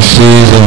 season.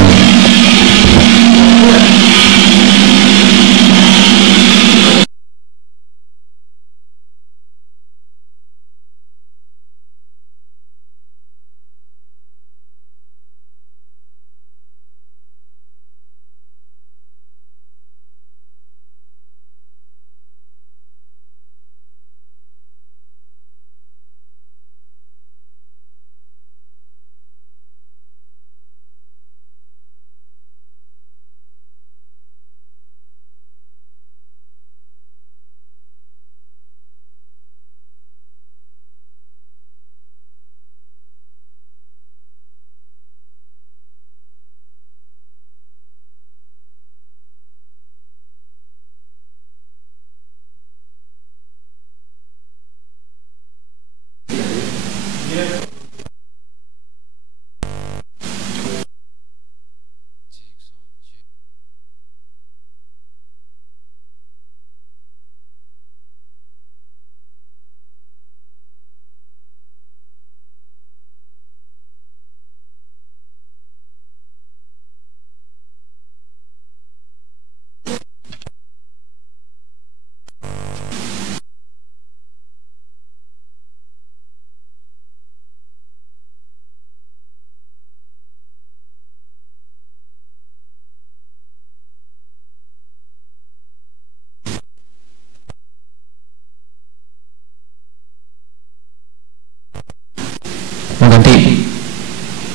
Mau ganti?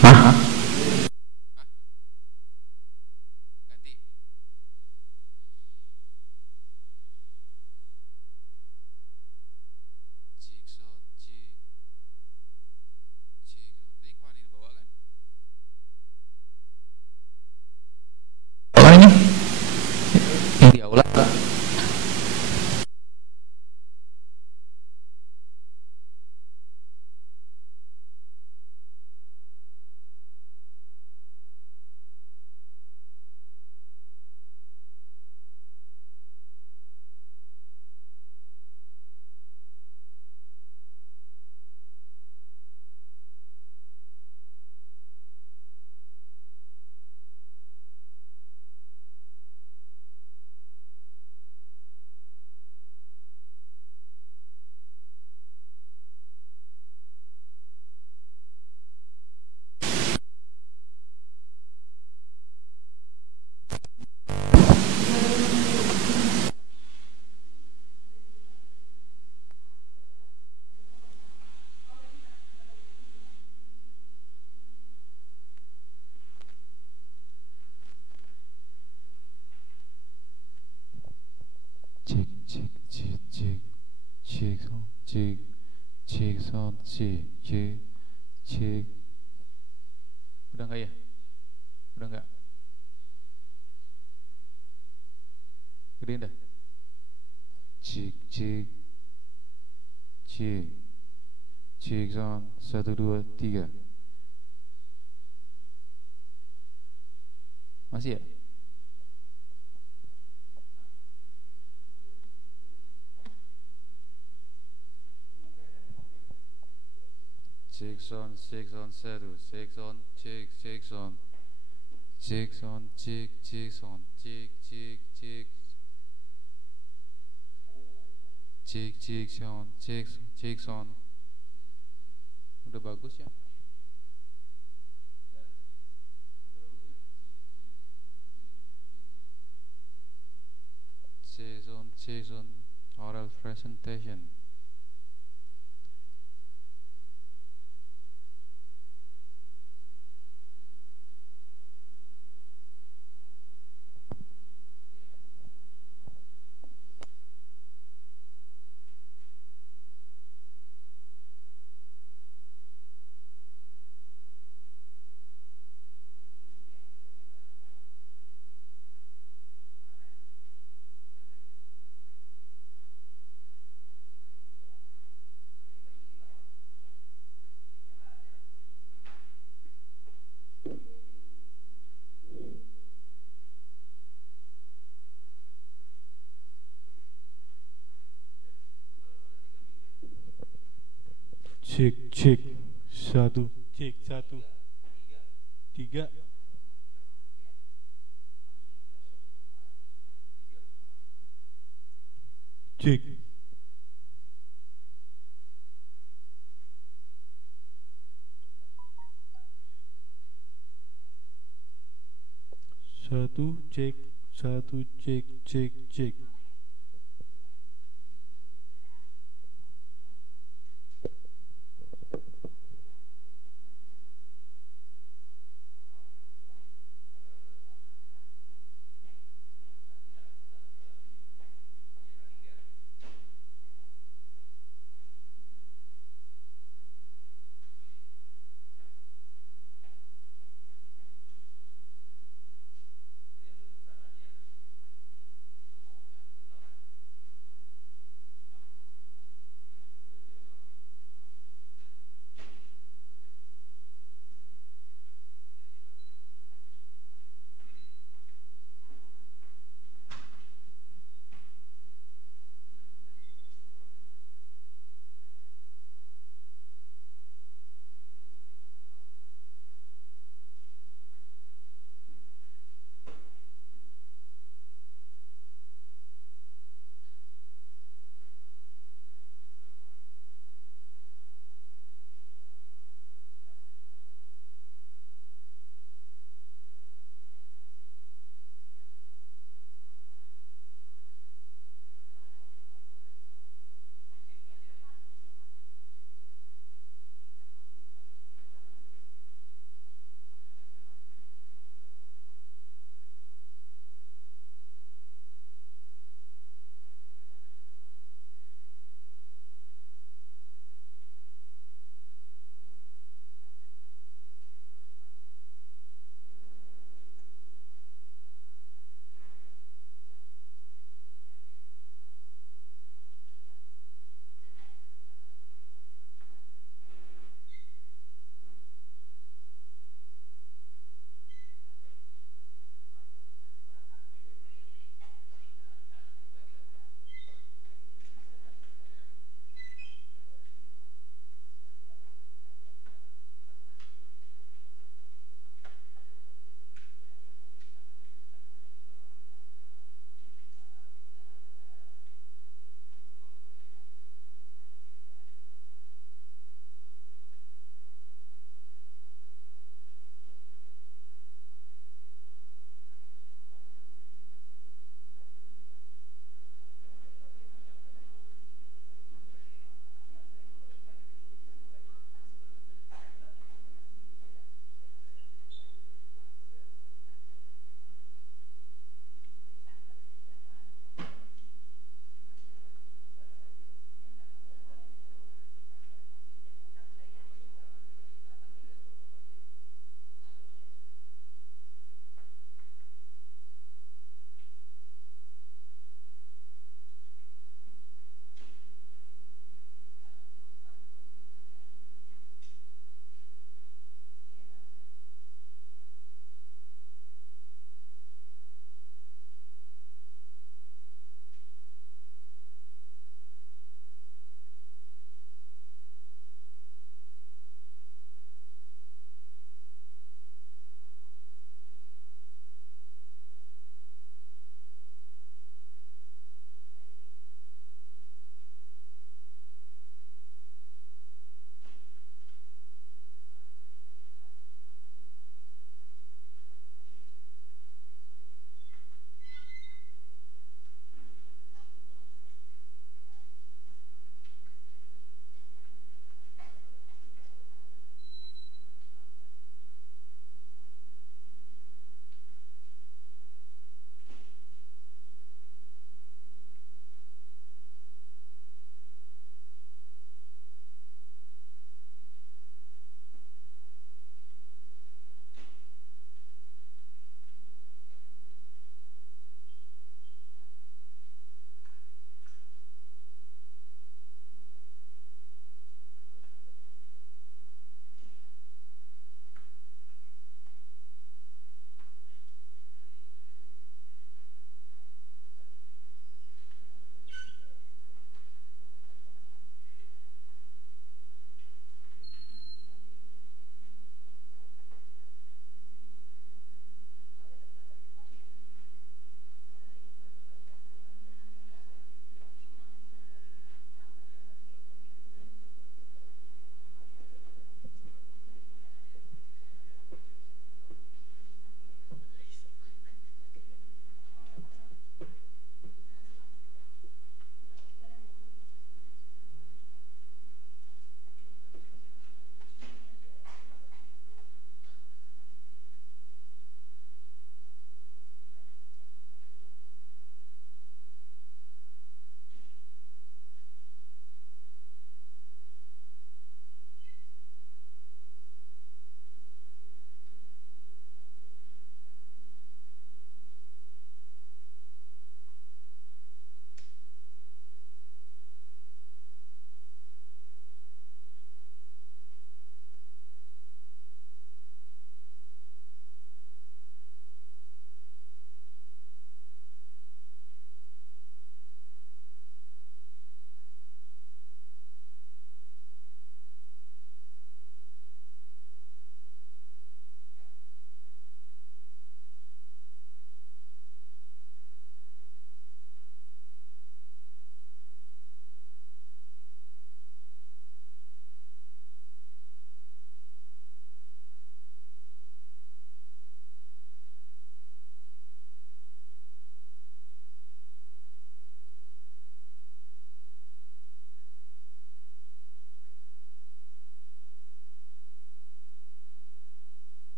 Hah? Ganti. Cik son cik. Cik. Ini kemana ini bawa kan? Apa ini? Yang di aula. Cek cek cek cek cek son cek cek son cek cek cek. Udah nggak ya? Udah nggak? Gedein dah. Cek cek cek cek son 1 2 3. Masih ya? Cek son 1 cek son cek cek son cek son cek cek son cek cek cek cek cek son cek cek son. Udah bagus ya? Cek son oral presentation. Cek cek 1 cek 1 3. Cek. Satu cek, cek.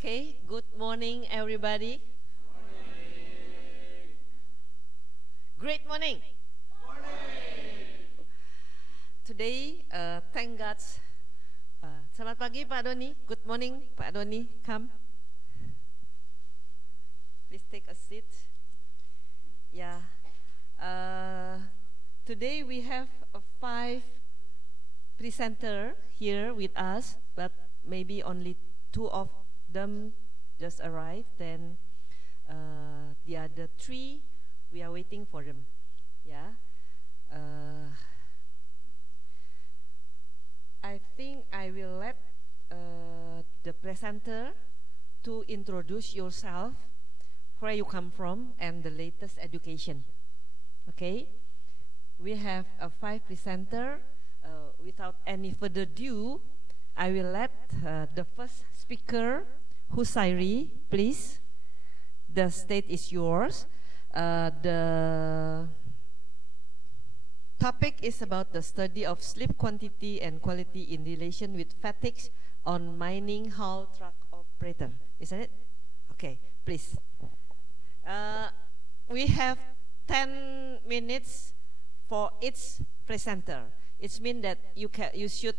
Okay, good morning, everybody. Great morning. Today, thank God. Selamat pagi, Pak Doni. Good morning, Pak Doni. Come. Please take a seat. Yeah. Today we have 5 presenters here with us, but maybe only 2 of them just arrived. Then the other 3, we are waiting for them. Yeah. I think I will let the presenter to introduce yourself, where you come from, and the latest education. Okay? We have 5 presenters. Without any further ado, I will let the first speaker, Husairi, please. The stage is yours. The topic is about the study of sleep quantity and quality in relation with fatigues on mining haul truck operator. Isn't it? Okay, please. We have 10 minutes for each presenter. It means that you should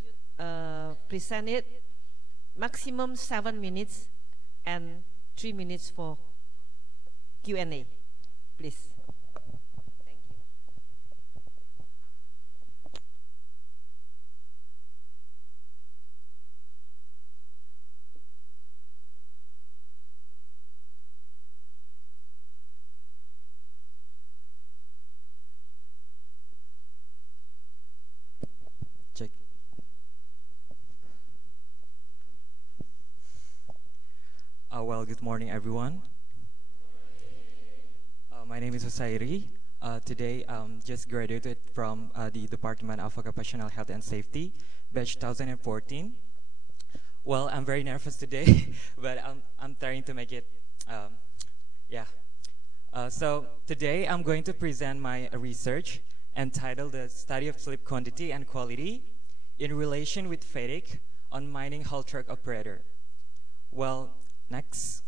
present it maximum 7 minutes and 3 minutes for Q&A. Please. Thank you. Check. Well, good morning, everyone. My name is Husairi. Today, just graduated from the Department of Occupational Health and Safety, batch 2014. Well, I'm very nervous today, but I'm trying to make it, so today, I'm going to present my research entitled The Study of Sleep Quantity and Quality in Relation with Fatigue on Mining Haul Truck Operator. Well, next.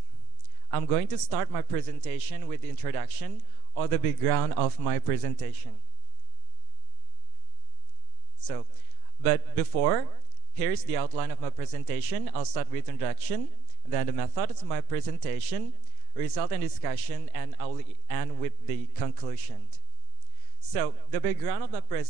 I'm going to start my presentation with the introduction or the background of my presentation. But before, here's the outline of my presentation. I'll start with introduction, then the methods of my presentation, result and discussion, and I'll end with the conclusion. So the background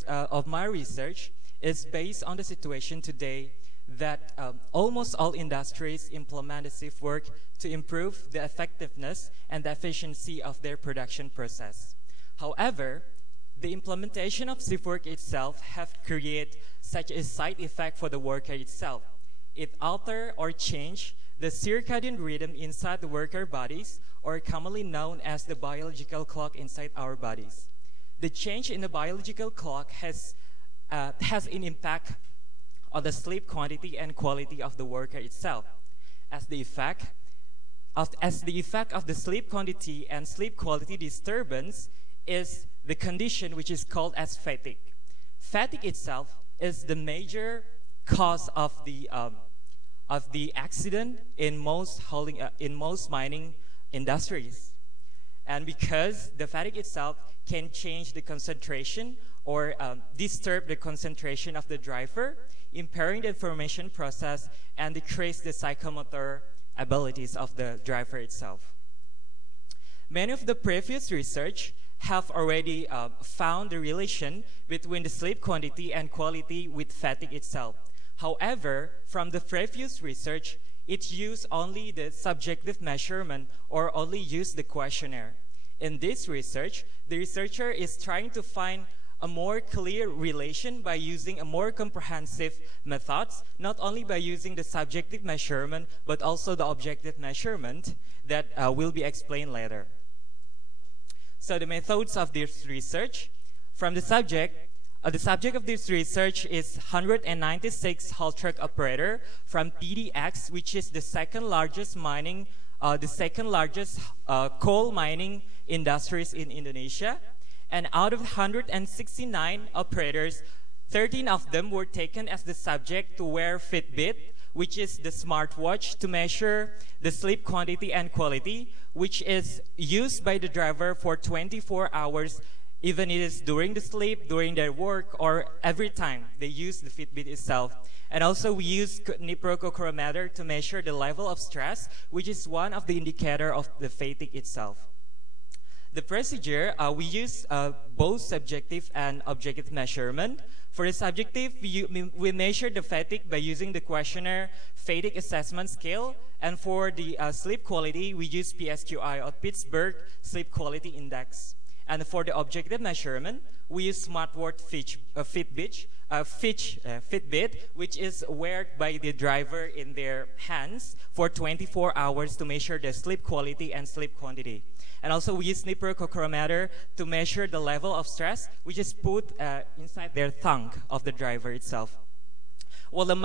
of my research is based on the situation today that almost all industries implement shift work to improve the effectiveness and the efficiency of their production process. However, the implementation of shift work itself have created such a side effect for the worker itself. It alter or change the circadian rhythm inside the worker bodies, or commonly known as the biological clock inside our bodies. The change in the biological clock has an impact on the sleep quantity and quality of the worker itself, as the effect of the sleep quantity and sleep quality disturbance is the condition which is called as fatigue. Fatigue itself is the major cause of the accident in most mining industries, and because the fatigue itself can change the concentration or disturb the concentration of the driver, impairing the information process and decrease the psychomotor abilities of the driver itself. Many of the previous research have already found the relation between the sleep quantity and quality with fatigue itself. However, from the previous research, it used only the subjective measurement or only used the questionnaire. In this research, the researcher is trying to find a more clear relation by using a more comprehensive methods, not only by using the subjective measurement, but also the objective measurement that will be explained later. So the methods of this research, from the subject of this research is 196 haul truck operator from PDX, which is the second largest coal mining industries in Indonesia. And out of 169 operators, 13 of them were taken as the subject to wear Fitbit, which is the smartwatch to measure the sleep quantity and quality, which is used by the driver for 24 hours, even it is during the sleep, during their work, or every time they use the Fitbit itself. And also we use neprocochrometer to measure the level of stress, which is one of the indicator of the fatigue itself. The procedure, we use both subjective and objective measurement. For the subjective, we measure the fatigue by using the questionnaire fatigue assessment scale. And for the sleep quality, we use PSQI, or Pittsburgh Sleep Quality Index. And for the objective measurement, we use smartwatch Fitbit, which is worn by the driver in their hands for 24 hours to measure the sleep quality and sleep quantity. And also we use neprocochrometer to measure the level of stress, which is put inside their tongue of the driver itself. Well, the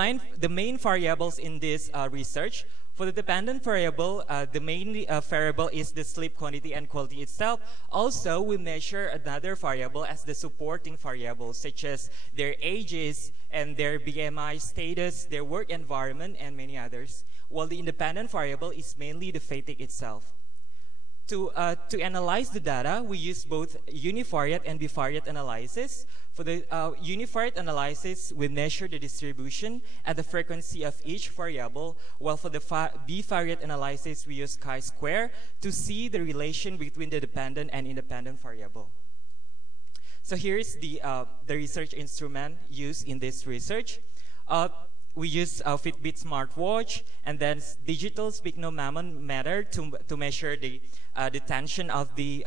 main variables in this research, for the dependent variable, the main variable is the sleep quantity and quality itself. Also, we measure another variable as the supporting variables, such as their ages and their BMI status, their work environment, and many others. While the independent variable is mainly the fatigue itself. To analyze the data, we use both univariate and bivariate analysis. For the univariate analysis, we measure the distribution and the frequency of each variable, while for the bivariate analysis, we use chi-square to see the relation between the dependent and independent variable. So here's the research instrument used in this research. We use Fitbit smartwatch and then digital sphygmomanometer to measure the tension of the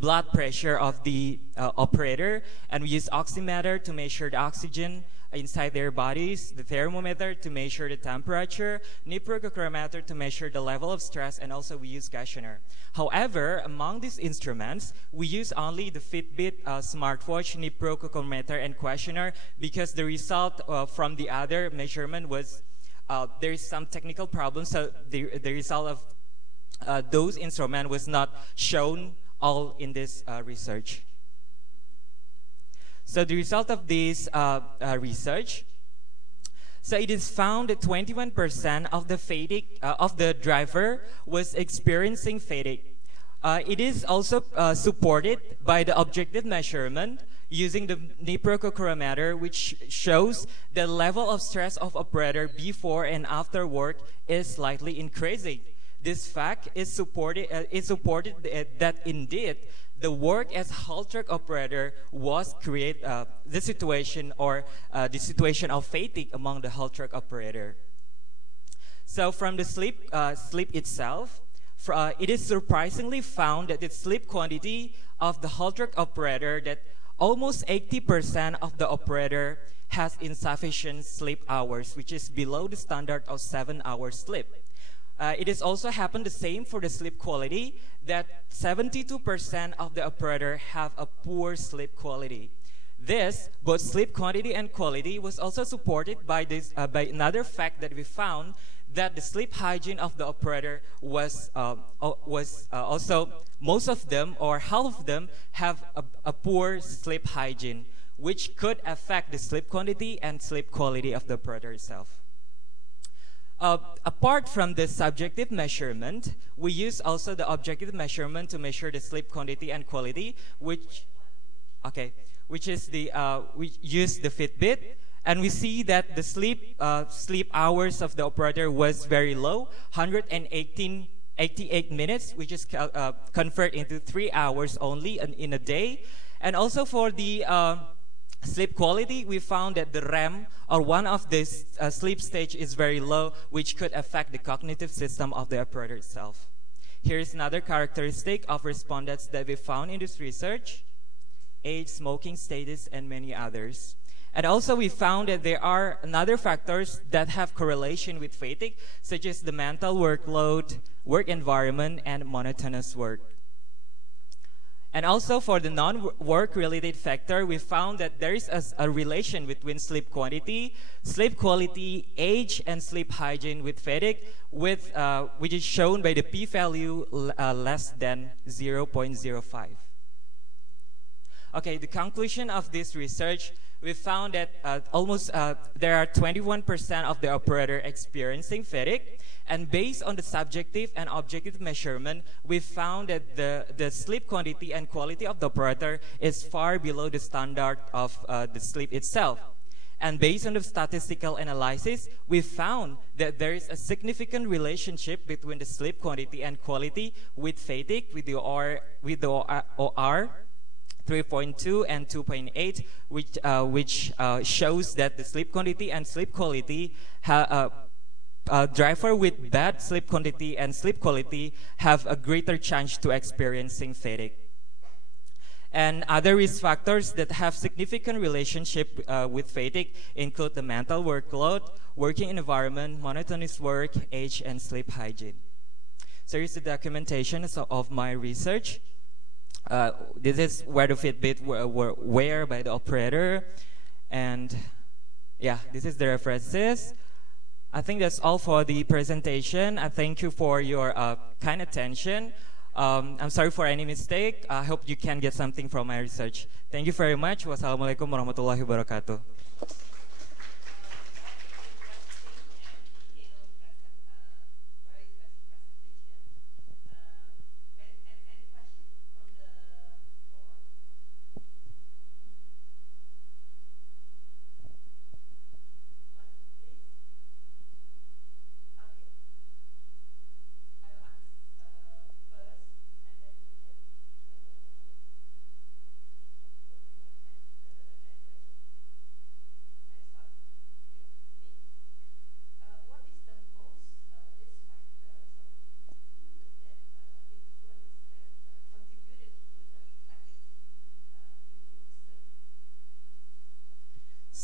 blood pressure of the operator, and we use oximeter to measure the oxygen inside their bodies, the thermometer to measure the temperature, neprocochrometer to measure the level of stress, and also we use questionnaire. However, among these instruments, we use only the Fitbit smartwatch, neprocochrometer, and questionnaire because the result from the other measurement was there is some technical problems, so the result of those instruments was not shown all in this research. So the result of this research, so it is found that 21% of the fatigue of the driver was experiencing fatigue. It is also supported by the objective measurement using the neprocochrometer, which shows the level of stress of operator before and after work is slightly increasing. This fact is supported that indeed the work as halt truck operator was create the situation of fatigue among the halt truck operator. So from the sleep itself, it is surprisingly found that the sleep quantity of the halt truck operator, that almost 80% of the operator has insufficient sleep hours, which is below the standard of 7 hours sleep. It has also happened the same for the sleep quality, that 72% of the operator have a poor sleep quality. This, both sleep quantity and quality, was also supported by another fact that we found, that the sleep hygiene of the operator was also, most of them or half of them have a poor sleep hygiene, which could affect the sleep quantity and sleep quality of the operator itself. Apart from the subjective measurement, we use also the objective measurement to measure the sleep quantity and quality, which is the we use the Fitbit, and we see that the sleep hours of the operator was very low, 188 minutes, which is converted into 3 hours only in a day. And also for the sleep quality, we found that the REM, or one of the sleep stage, is very low, which could affect the cognitive system of the operator itself. Here is another characteristic of respondents that we found in this research: age, smoking status, and many others. And also we found that there are other factors that have correlation with fatigue, such as the mental workload, work environment, and monotonous work. And also for the non-work related factor, we found that there is a relation between sleep quantity, sleep quality, age, and sleep hygiene with fatigue, which is shown by the p-value less than 0.05. Okay, the conclusion of this research, we found that there are 21% of the operator experiencing fatigue. And based on the subjective and objective measurement, we found that the sleep quantity and quality of the operator is far below the standard of the sleep itself. And based on the statistical analysis, we found that there is a significant relationship between the sleep quantity and quality with fatigue, with the OR 3.2 and 2.8, which shows that the sleep quantity and sleep quality driver with bad sleep quantity and sleep quality have a greater chance to experiencing fatigue. And other risk factors that have significant relationship with fatigue include the mental workload, working environment, monotonous work, age, and sleep hygiene. So here's the documentation of my research. This is where the Fitbit were by the operator. And yeah, this is the references. I think that's all for the presentation. I thank you for your kind attention. I'm sorry for any mistake. I hope you can get something from my research. Thank you very much. Wassalamualaikum warahmatullahi wabarakatuh.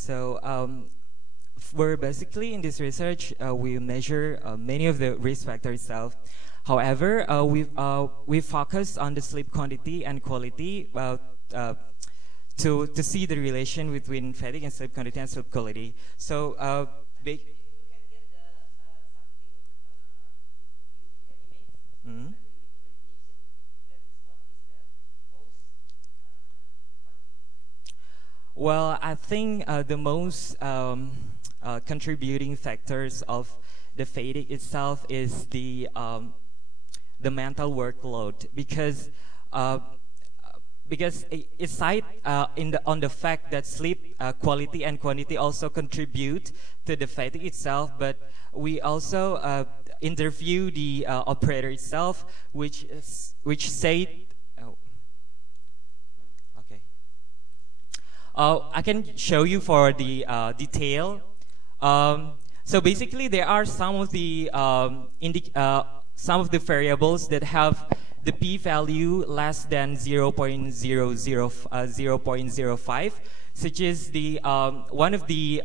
So we're basically in this research, we measure many of the risk factors itself. However, we focus on the sleep quantity and quality to see the relation between fatigue and sleep quantity and sleep quality. So well, I think the most contributing factors of the fatigue itself is the mental workload, because aside on the fact that sleep quality and quantity also contribute to the fatigue itself, but we also interview the operator itself, which said. I can show you for the detail. So basically, there are some of the variables that have the p-value less than 0.05, such as the one of the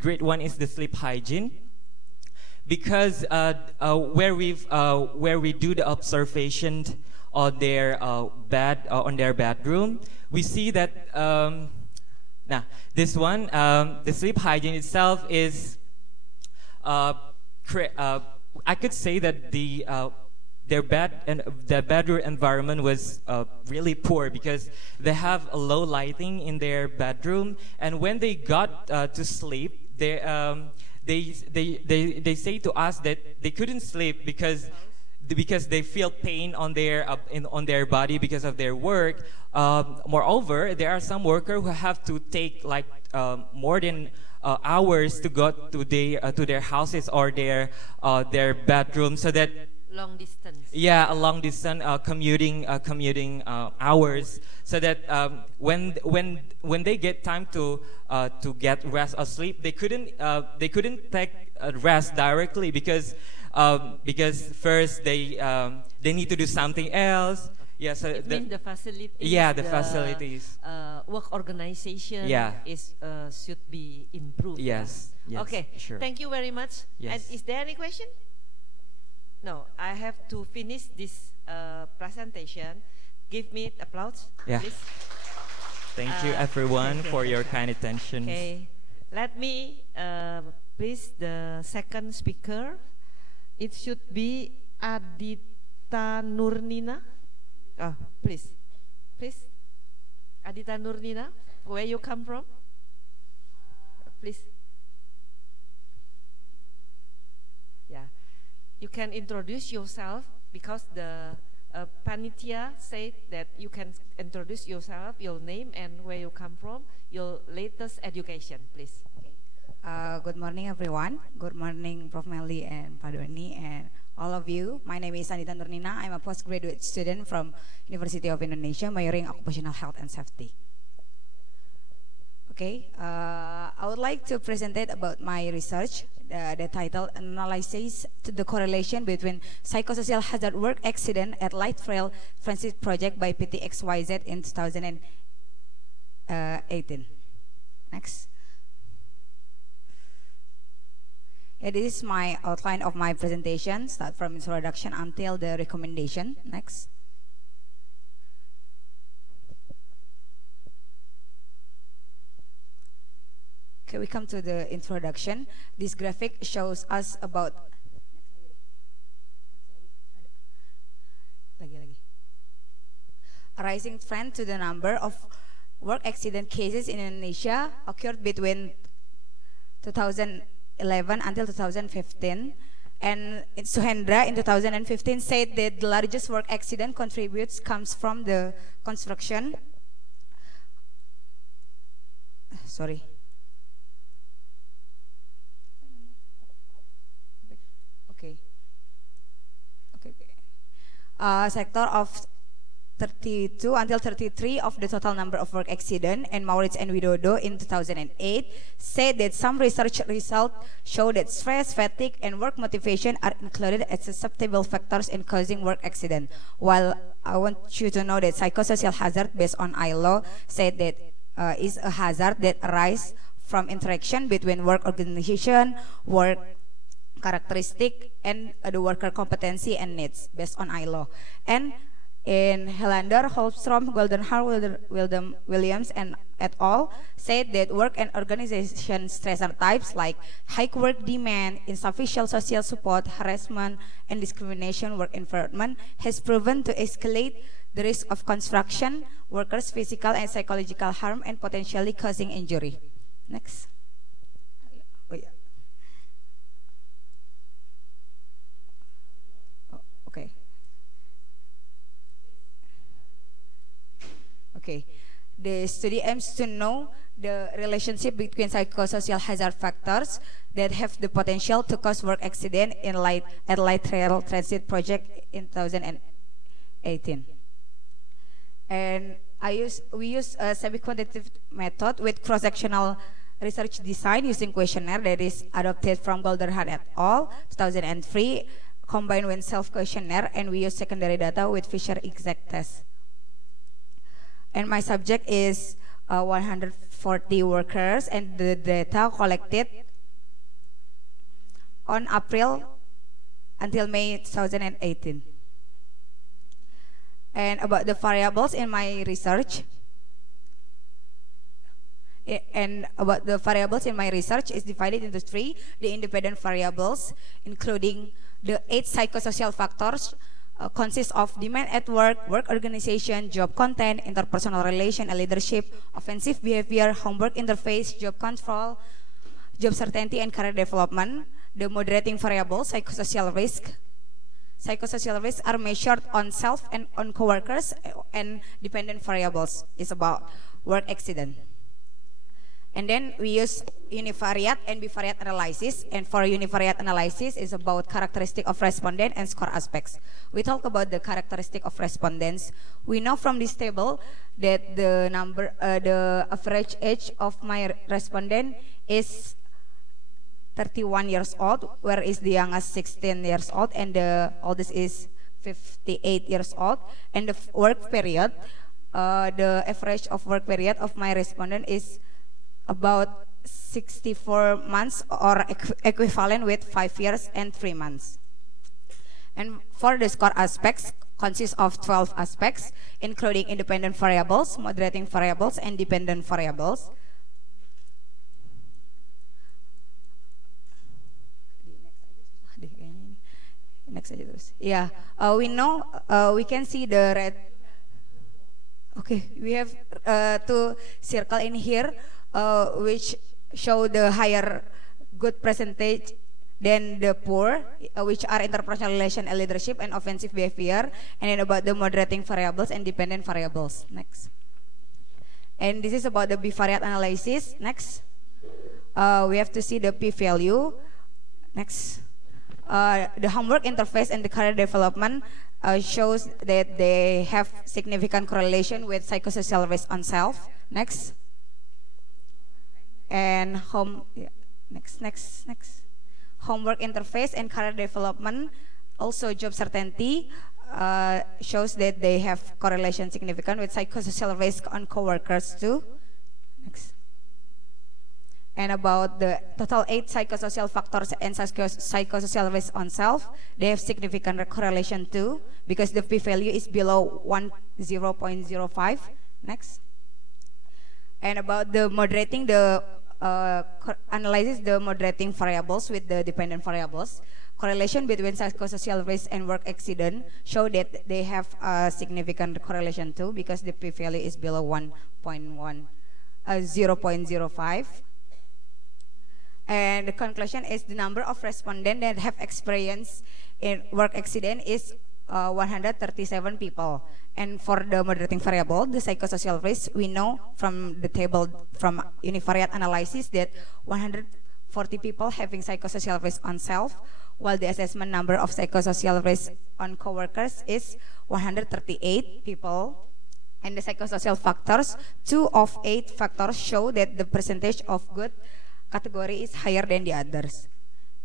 great one is the sleep hygiene, because where we do the observation on their bedroom, we see that this one, the sleep hygiene itself is, I could say that their bedroom environment was really poor, because they have a low lighting in their bedroom, and when they got to sleep, they say to us that they couldn't sleep because they feel pain on their body because of their work. Moreover, there are some workers who have to take like more than hours to go to their houses or their bedroom, so that long distance. Yeah, a long distance commuting hours, so that when they get time to get rest or sleep, they couldn't take rest directly, because first they need to do something else. Yeah, so it means the facilities. Yeah, the facilities. Work organization. Yeah. Should be improved. Yes. Yes. Okay. Sure. Thank you very much. Yes. And is there any question? No. I have to finish this presentation. Give me applause, yeah. please. Thank you, everyone, okay. for your kind attention. Okay. Let me please the second speaker. It should be Adita Nurnina. Please. Adita Nurnina where you come from? Please. Yeah, you can introduce yourself because the panitia said that you can introduce yourself, your name and where you come from, your latest education, please. Good morning, everyone. Good morning, Prof. Melly and Pak Doni and all of you. My name is Anita Nurnina. I'm a postgraduate student from University of Indonesia, majoring Occupational Health and Safety. Okay, I would like to present about my research, the title Analysis to the Correlation Between Psychosocial Hazard Work Accident at Light Rail Transit Project by PTXYZ in 2018. Next. Yeah, this is my outline of my presentation, start from introduction until the recommendation. Next. Okay, we come to the introduction. This graphic shows us about a rising trend to the number of work accident cases in Indonesia occurred between 2011 until 2015, and Suhendra in 2015 said that the largest work accident contributes comes from the construction. Sorry. Okay. Sector of 32 until 33 of the total number of work accident, and Maurits and Widodo in 2008 said that some research results show that stress, fatigue, and work motivation are included as susceptible factors in causing work accident. While I want you to know that psychosocial hazard based on ILO said that is a hazard that arises from interaction between work organization, work characteristic, and the worker competency and needs based on ILO. And in Helander, Holmstrom, Goldenhar, Williams, and et al. Said that work and organization stressor types like high work demand, insufficient social support, harassment, and discrimination work environment has proven to escalate the risk of construction workers' physical and psychological harm and potentially causing injury. Next. Oh, yeah. Oh, okay. Okay, the study aims to know the relationship between psychosocial hazard factors that have the potential to cause work accident at light rail transit project in 2018. And we use a semi-quantitative method with cross-sectional research design using questionnaire that is adopted from Goldenhar et al. 2003, combined with self-questionnaire, and we use secondary data with Fisher exact test. And my subject is 140 workers, and the data collected on April until May 2018. And about the variables in my research, is divided into three: the independent variables, including the 8 psychosocial factors, consists of demand at work, work organization, job content, interpersonal relation and leadership, offensive behavior, homework interface, job control, job certainty, and career development. The moderating variable, psychosocial risk. Psychosocial risks are measured on self and on coworkers, and dependent variables is about work accident. And then we use univariate and bivariate analysis, and for univariate analysis is about characteristic of respondent and score aspects. We talk about the characteristic of respondents. We know from this table that the average age of my respondent is 31 years old, whereas the youngest 16 years old, and the oldest is 58 years old. And the work period, the average of work period of my respondent is about 64 months, or equivalent with 5 years and 3 months. And for the score aspects, consists of 12 aspects, including independent variables, moderating variables, and dependent variables. Next aja terus. Yeah, we know, we can see the red. Okay, we have two circle in here, which show the higher good percentage than the poor, which are interpersonal relation and leadership and offensive behavior, and then about the moderating variables and dependent variables. Next. And this is about the bivariate analysis. Next. We have to see the p-value. Next. The homework interface and the career development shows that they have significant correlation with psychosocial risk on self. Next. And next. Homework interface and career development, also job certainty, shows that they have correlation significant with psychosocial risk on coworkers too. Next. And about the total 8 psychosocial factors and psychosocial risk on self, they have significant correlation too, because the p-value is below 0.05. Next. And about the moderating, the analyzes the moderating variables with the dependent variables. Correlation between psychosocial risk and work accident show that they have a significant correlation too, because the p-value is below 0.05. And the conclusion is the number of respondents that have experienced in work accident is 137 people. And for the moderating variable, the psychosocial risk, we know from the table from univariate analysis that 140 people having psychosocial risk on self, while the assessment number of psychosocial risk on coworkers is 138 people. And the psychosocial factors, 2 of 8 factors show that the percentage of good category is higher than the others.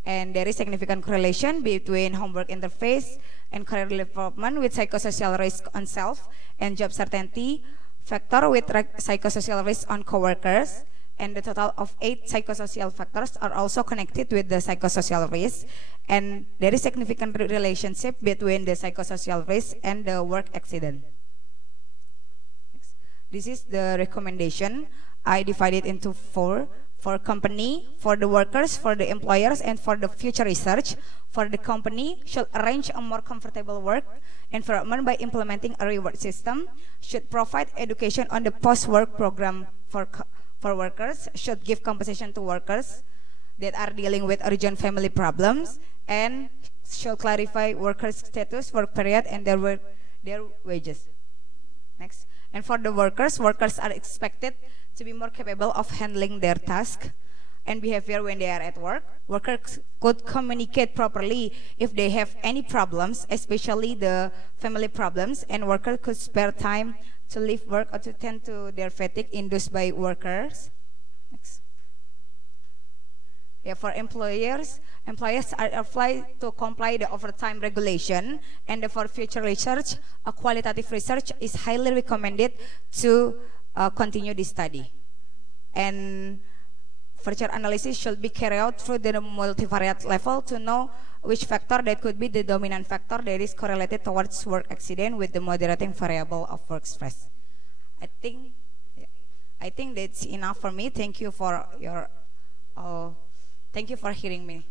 And there is significant correlation between homework interface and career development with psychosocial risk on self and job certainty factor with psychosocial risk on coworkers. And the total of 8 psychosocial factors are also connected with the psychosocial risk. And there is significant relationship between the psychosocial risk and the work accident. This is the recommendation. I divided into 4. For company, for the workers, for the employers, and for the future research. For the company, should arrange a more comfortable work environment by implementing a reward system, should provide education on the post-work program for workers, should give compensation to workers that are dealing with urgent family problems, and should clarify workers' status, work period, and their wages. Next. And for the workers are expected to be more capable of handling their task and behavior when they are at work. Workers could communicate properly if they have any problems, especially the family problems, and workers could spare time to leave work or to tend to their fatigue induced by workers. Next. Yeah, for employers are obliged to comply the overtime regulation, and for future research, a qualitative research is highly recommended to continue this study. And further analysis should be carried out through the multivariate level to know which factor that could be the dominant factor that is correlated towards work accident with the moderating variable of work stress. I think that's enough for me. Thank you for your thank you for hearing me.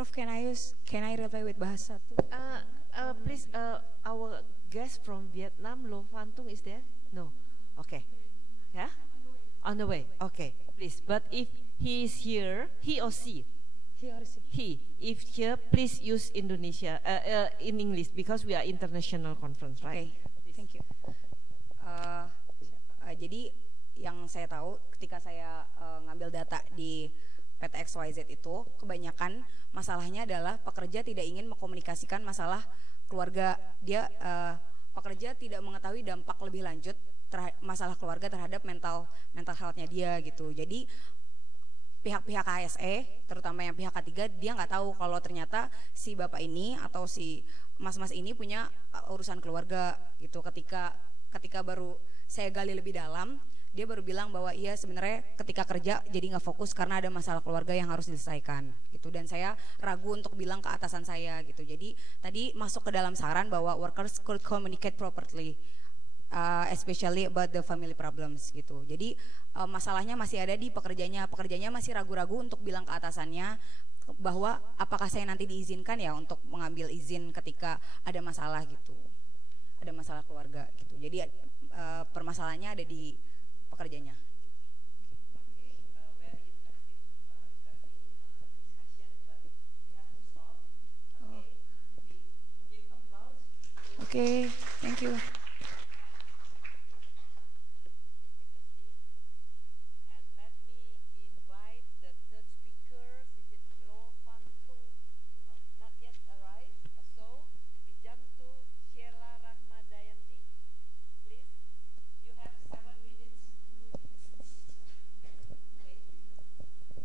Prof, can I reply with bahasa too? Please, our guest from Vietnam, Lo Phan Tung, is there? No. Okay. Yeah? On the way. Okay, please. But if he is here, he or she? He. If here, please use Indonesia, in English, because we are international conference, right? Okay, thank you. Jadi yang saya tahu ketika saya ngambil data di PT XYZ itu, kebanyakan masalahnya adalah pekerja tidak ingin mengkomunikasikan masalah keluarga. Dia pekerja tidak mengetahui dampak lebih lanjut masalah keluarga terhadap mental health-nya dia gitu. Jadi pihak-pihak HSE, terutama yang pihak ketiga, dia nggak tahu kalau ternyata si bapak ini atau si mas-mas ini punya urusan keluarga gitu. Ketika baru saya gali lebih dalam, dia baru bilang bahwa iya sebenarnya ketika kerja jadi nggak fokus karena ada masalah keluarga yang harus diselesaikan gitu. Dan saya ragu untuk bilang ke atasan saya gitu. Jadi tadi masuk ke dalam saran bahwa workers could communicate properly, especially about the family problems gitu. Jadi masalahnya masih ada di pekerjanya masih ragu-ragu untuk bilang ke atasannya bahwa apakah saya nanti diizinkan ya untuk mengambil izin ketika ada masalah gitu, ada masalah keluarga gitu. Jadi permasalahannya ada di pekerjanya. Okay, thank you. And let me invite the third speaker. This is Lo Phan Tung, not yet arrived. So we jump to Sheila Rahmadayanti. Please, you have 7 minutes. Okay.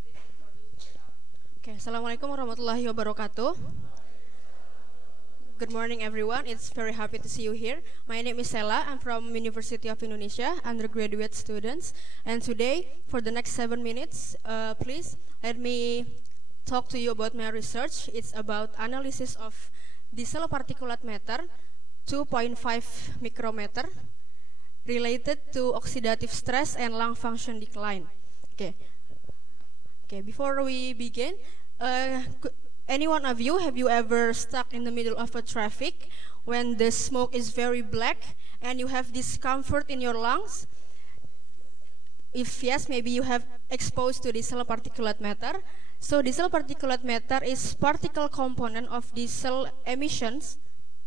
Please introduce yourself. Okay, Assalamualaikum warahmatullahi wabarakatuh. Good morning, everyone. It's very happy to see you here. My name is Sela. I'm from University of Indonesia, undergraduate students. And today, for the next 7 minutes, please let me talk to you about my research. It's about analysis of diesel particulate matter, 2.5 micrometer, related to oxidative stress and lung function decline. Okay. Before we begin, any one of you, have you ever stuck in the middle of a traffic when the smoke is very black and you have discomfort in your lungs? If yes, maybe you have exposed to diesel particulate matter. So diesel particulate matter is particle component of diesel emissions.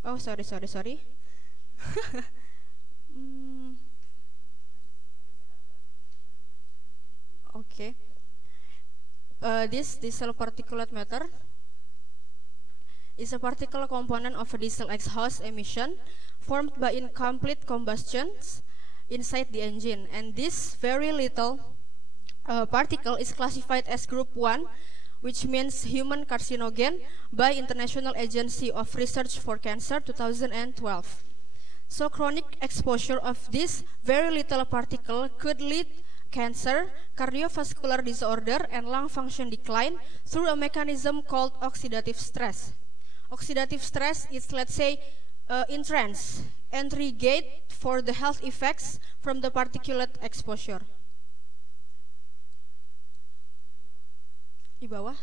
Oh, sorry. Okay. This diesel particulate matter is a particle component of a diesel exhaust emission formed by incomplete combustions inside the engine. And this very little particle is classified as group 1, which means human carcinogen by International Agency of Research for Cancer 2012. So chronic exposure of this very little particle could lead cancer, cardiovascular disorder, and lung function decline through a mechanism called oxidative stress. Oxidative stress is, let's say, entry gate for the health effects from the particulate exposure. Di bawah.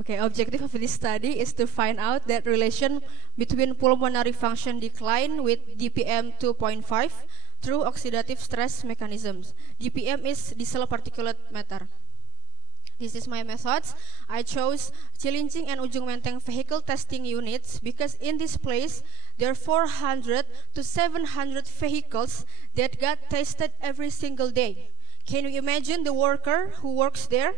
Okay, objective of this study is to find out that relation between pulmonary function decline with DPM 2.5 through oxidative stress mechanisms. DPM is diesel particulate matter. This is my methods. I chose Cilincing and Ujung Menteng vehicle testing units because in this place there are 400 to 700 vehicles that got tested every single day. Can you imagine the worker who works there?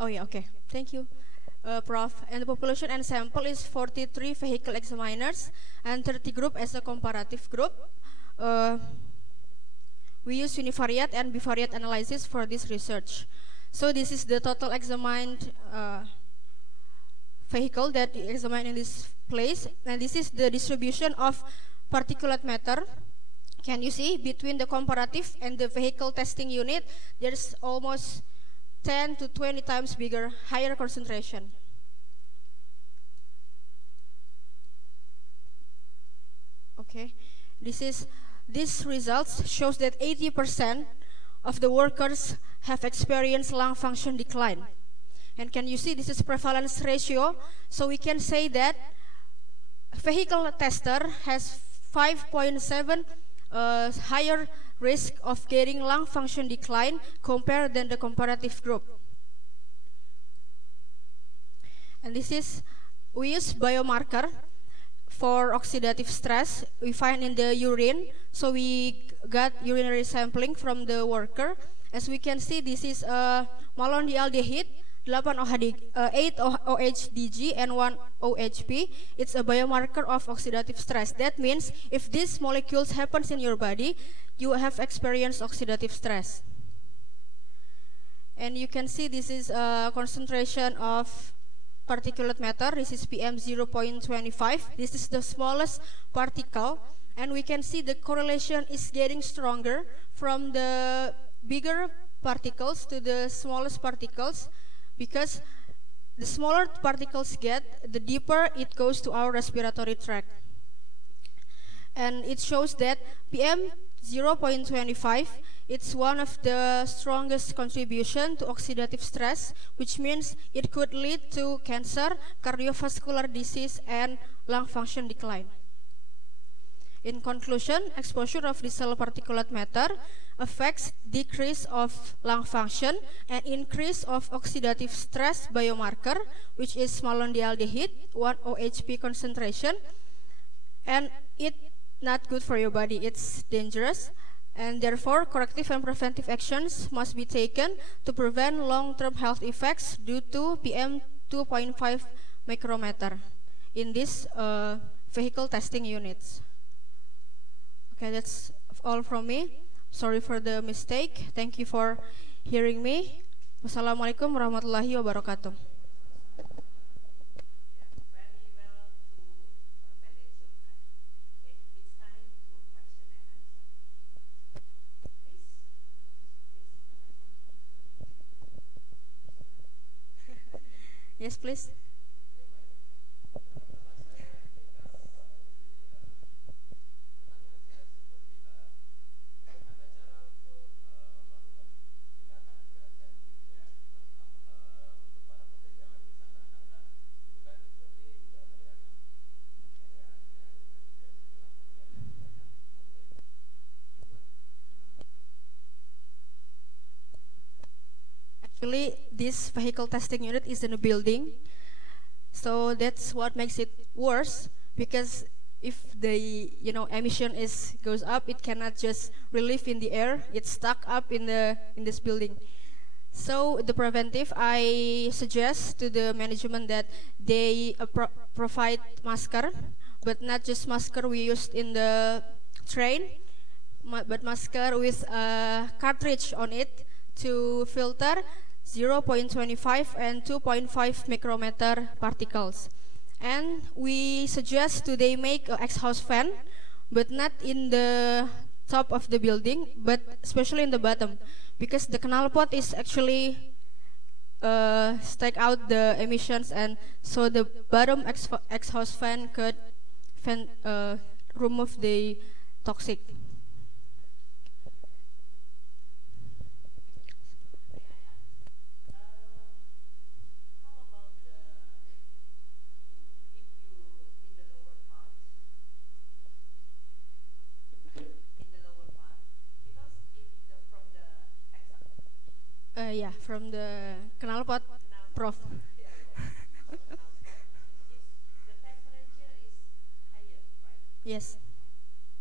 Oh yeah, okay. Thank you, Prof. And the population and sample is 43 vehicle examiners and 30 group as a comparative group. We use univariate and bivariate analysis for this research. So this is the total examined vehicle that we examined in this place, and this is the distribution of particulate matter. Can you see between the comparative and the vehicle testing unit, there's almost 10 to 20 times bigger, higher concentration. Okay, this results shows that 80% of the workers have experienced lung function decline. And can you see this is prevalence ratio? So we can say that vehicle tester has 5.7 higher risk of getting lung function decline compared than the comparative group. And this is, we use biomarker for oxidative stress. We find in the urine, so we got urinary sampling from the worker. As we can see, this is malondialdehyde, 8 OHDG and 1 OHP. It's a biomarker of oxidative stress. That means if these molecules happens in your body, you have experienced oxidative stress. And you can see this is a concentration of particulate matter. This is PM 0.25. This is the smallest particle. And we can see the correlation is getting stronger from the bigger particles to the smallest particles, because the smaller particles get, the deeper it goes to our respiratory tract. And it shows that PM 0.25, it's one of the strongest contribution to oxidative stress, which means it could lead to cancer, cardiovascular disease, and lung function decline. In conclusion, exposure of diesel particulate matter affects decrease of lung function and increase of oxidative stress biomarker, which is malondialdehyde, 1 OHP concentration, and it's not good for your body. It's dangerous, and therefore corrective and preventive actions must be taken to prevent long-term health effects due to PM 2.5 micrometer in these vehicle testing units. Okay, that's all from me. Sorry for the mistake. Thank you for hearing me. Wassalamualaikum warahmatullahi wabarakatuh. Yes, please. Actually, this vehicle testing unit is in a building, so that's what makes it worse, because if the emission goes up, it cannot just relieve in the air. It's stuck up in this building. So the preventive, I suggest to the management that they provide masker, but not just masker we used in the train, but masker with a cartridge on it to filter 0.25 and 2.5 micrometer particles. And we suggest they make an exhaust fan, but not in the top of the building, but especially in the bottom, because the knalpot is actually take out the emissions, and so the bottom exhaust fan could remove the toxic. Yeah, from the knalpot, Prof. The temperature is higher, right? Yes.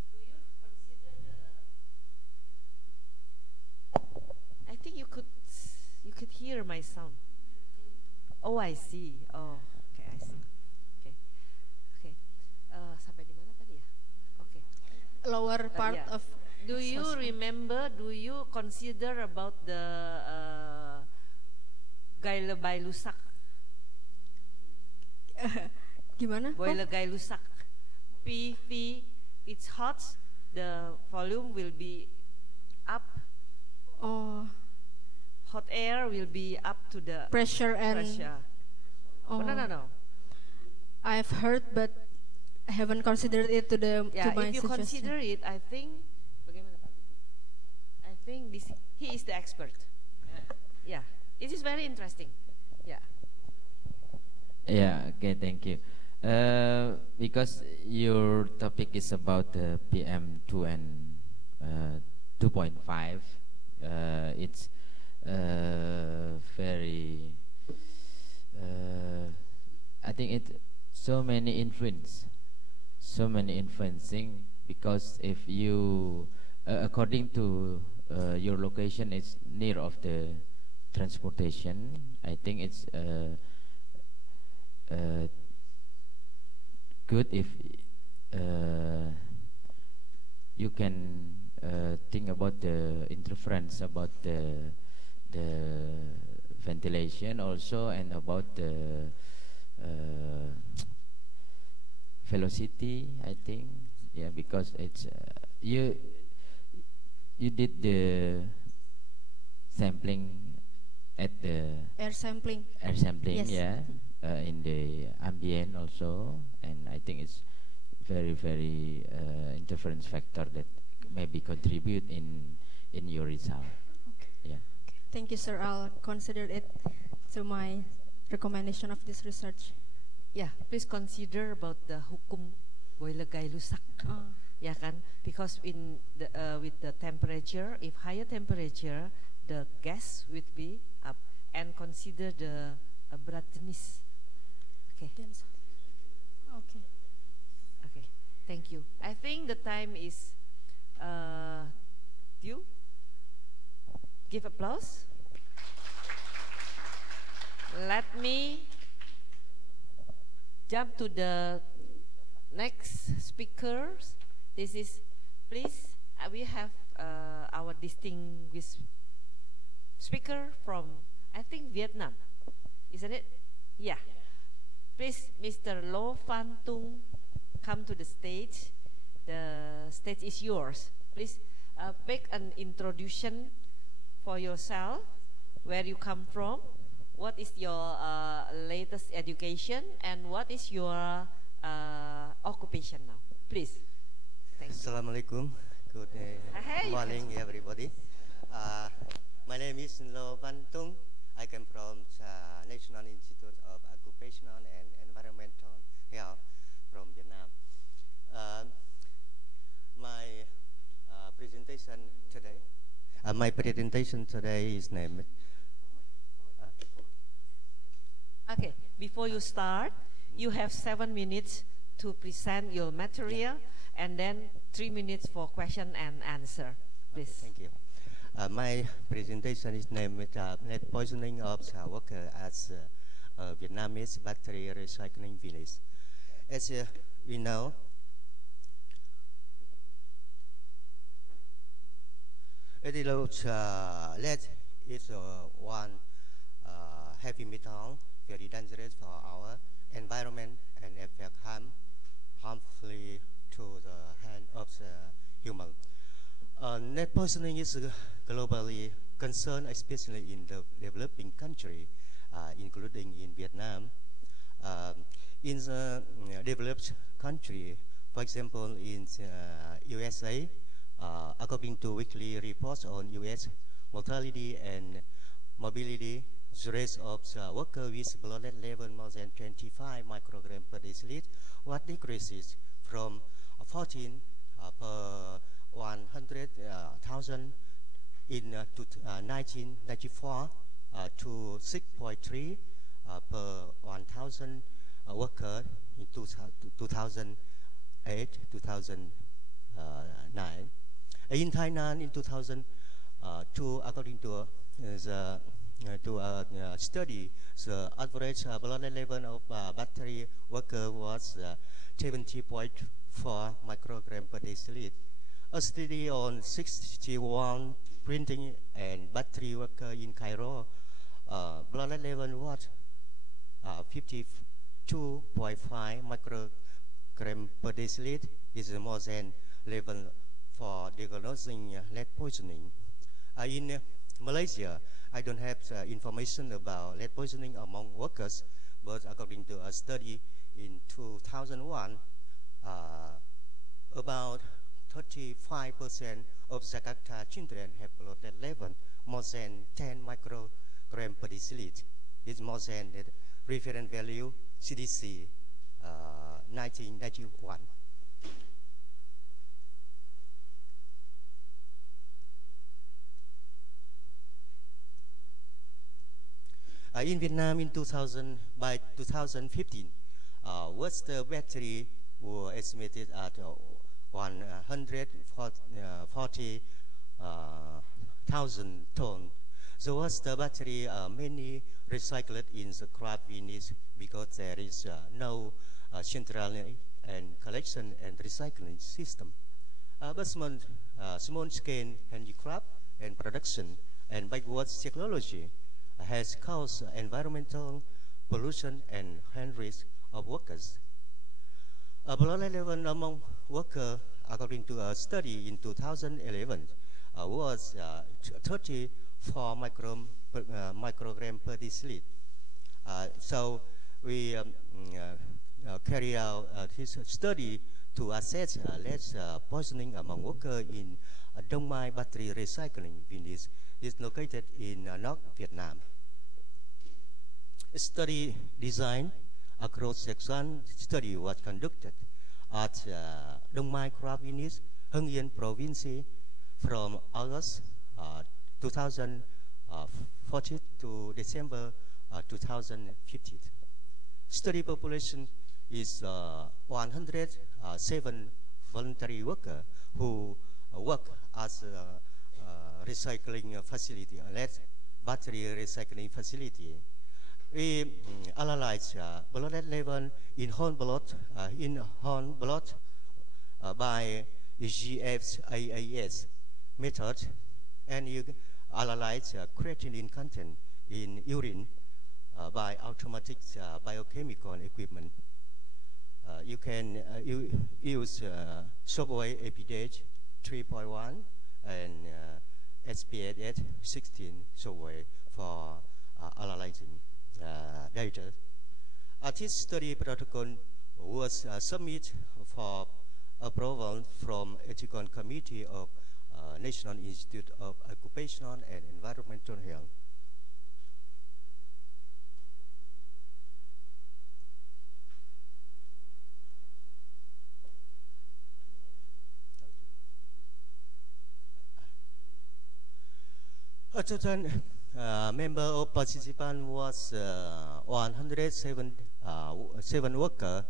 Do you consider I think you could hear my sound. Oh, I see. Oh, okay, I see. Okay, okay. Sampai di mana tadi ya? Okay. Lower part Yeah. of. Do you remember? Do you consider about the Gailusak? Gimana? Boiler Gailusak. PV, it's hot. The volume will be up. Oh, Hot air will be up to the pressure and. pressure. Oh, No. I've heard, but I haven't considered it to Yeah, my if you suggestion. consider it, I think. Bagaimana Pak Gita? I think he is the expert. Yeah, it is very interesting. Yeah. Yeah, okay, thank you. Because your topic is about the PM2 and 2.5, it's very, I think it so many influencing, because if you, according to your location, it's near of the transportation. I think it's good if you can think about the interference about the ventilation also, and about the velocity, I think. Yeah, because it's you did the sampling at the Air sampling. Yes. yeah, in the ambient also, and I think it's very interference factor that maybe contribute in your result. Okay. Yeah. Okay. Thank you, sir. I'll consider it to my recommendation of this research. Yeah, please consider about the hukum boiler gay lusak. Ya kan? Because in the with the temperature, if higher temperature, the gas would be up, and consider the berat jenis. Okay. Okay. Okay. Thank you. I think the time is due. Give applause. Let me jump to the next speakers. This is, please, we have our distinguished speaker from, I think, Vietnam. Isn't it? Yeah. Please, Mr. Lo Phan Tung, come to the stage. The stage is yours. Please make an introduction for yourself, where you come from, what is your latest education, and what is your occupation now. Please. Thank you. Assalamualaikum. Good morning, everybody. My name is Lo Phan Tung. I come from the National Institute of Occupational and Environmental Health from Vietnam. My presentation today is named. Okay, before you start, you have 7 minutes to present your material, and then 3 minutes for question and answer. Please. Okay, thank you. My presentation is named Lead Poisoning of Worker as Vietnamese Battery Recycling Village. As we know, lead is one heavy metal, very dangerous for our environment, and affect harmfully to the hand of the human. Lead poisoning is globally concerned, especially in the developing country, including in Vietnam. In the developed country, for example, in USA, according to weekly reports on US mortality and mobility, the rate of the worker with blood level more than 25 microgram per deciliter was decreases from 14 per 100,000 in 1994 to 6.3 per 1,000 workers in 2008, 2009. In Thailand, in 2002, according to a study, the average blood level of battery worker was 70.4 microgram per deciliter. A study on 61 printing and battery worker in Cairo, blood level was 52.5 microgram per deciliter, is more than level for diagnosing lead poisoning. In Malaysia, I don't have information about lead poisoning among workers, but according to a study in 2001, about 35% of Jakarta children have blood level more than 10 microgram per deciliter. It's more than the reference value CDC 1991. In Vietnam, by 2015, what's the battery were estimated at 140,000 tons. So what's the battery mainly recycled in the craft business because there is no central and collection and recycling system. But small scale handicraft and production and backwards technology has caused environmental pollution and health risk of workers. Blood level among workers, according to a study in 2011, was 34 microgram per deciliter. So we carry out this study to assess lead poisoning among workers in Dong Mai battery recycling business. Is located in North Vietnam. A study design, a cross-section study was conducted at Dong Mai craft business, Hưng Yên province from August 2014 to December 2015. Study population is 107 voluntary workers who work as recycling facility, battery recycling facility. We analyze blood level in whole blood, by GFAAS method, and you analyze creatinine content in urine by automatic biochemical equipment. You can use software APDH 3.1 and SPSS 16 software for analyzing data. This study protocol was submitted for approval from Ethical Committee of National Institute of Occupational and Environmental Health. A total member of participant was 107 workers,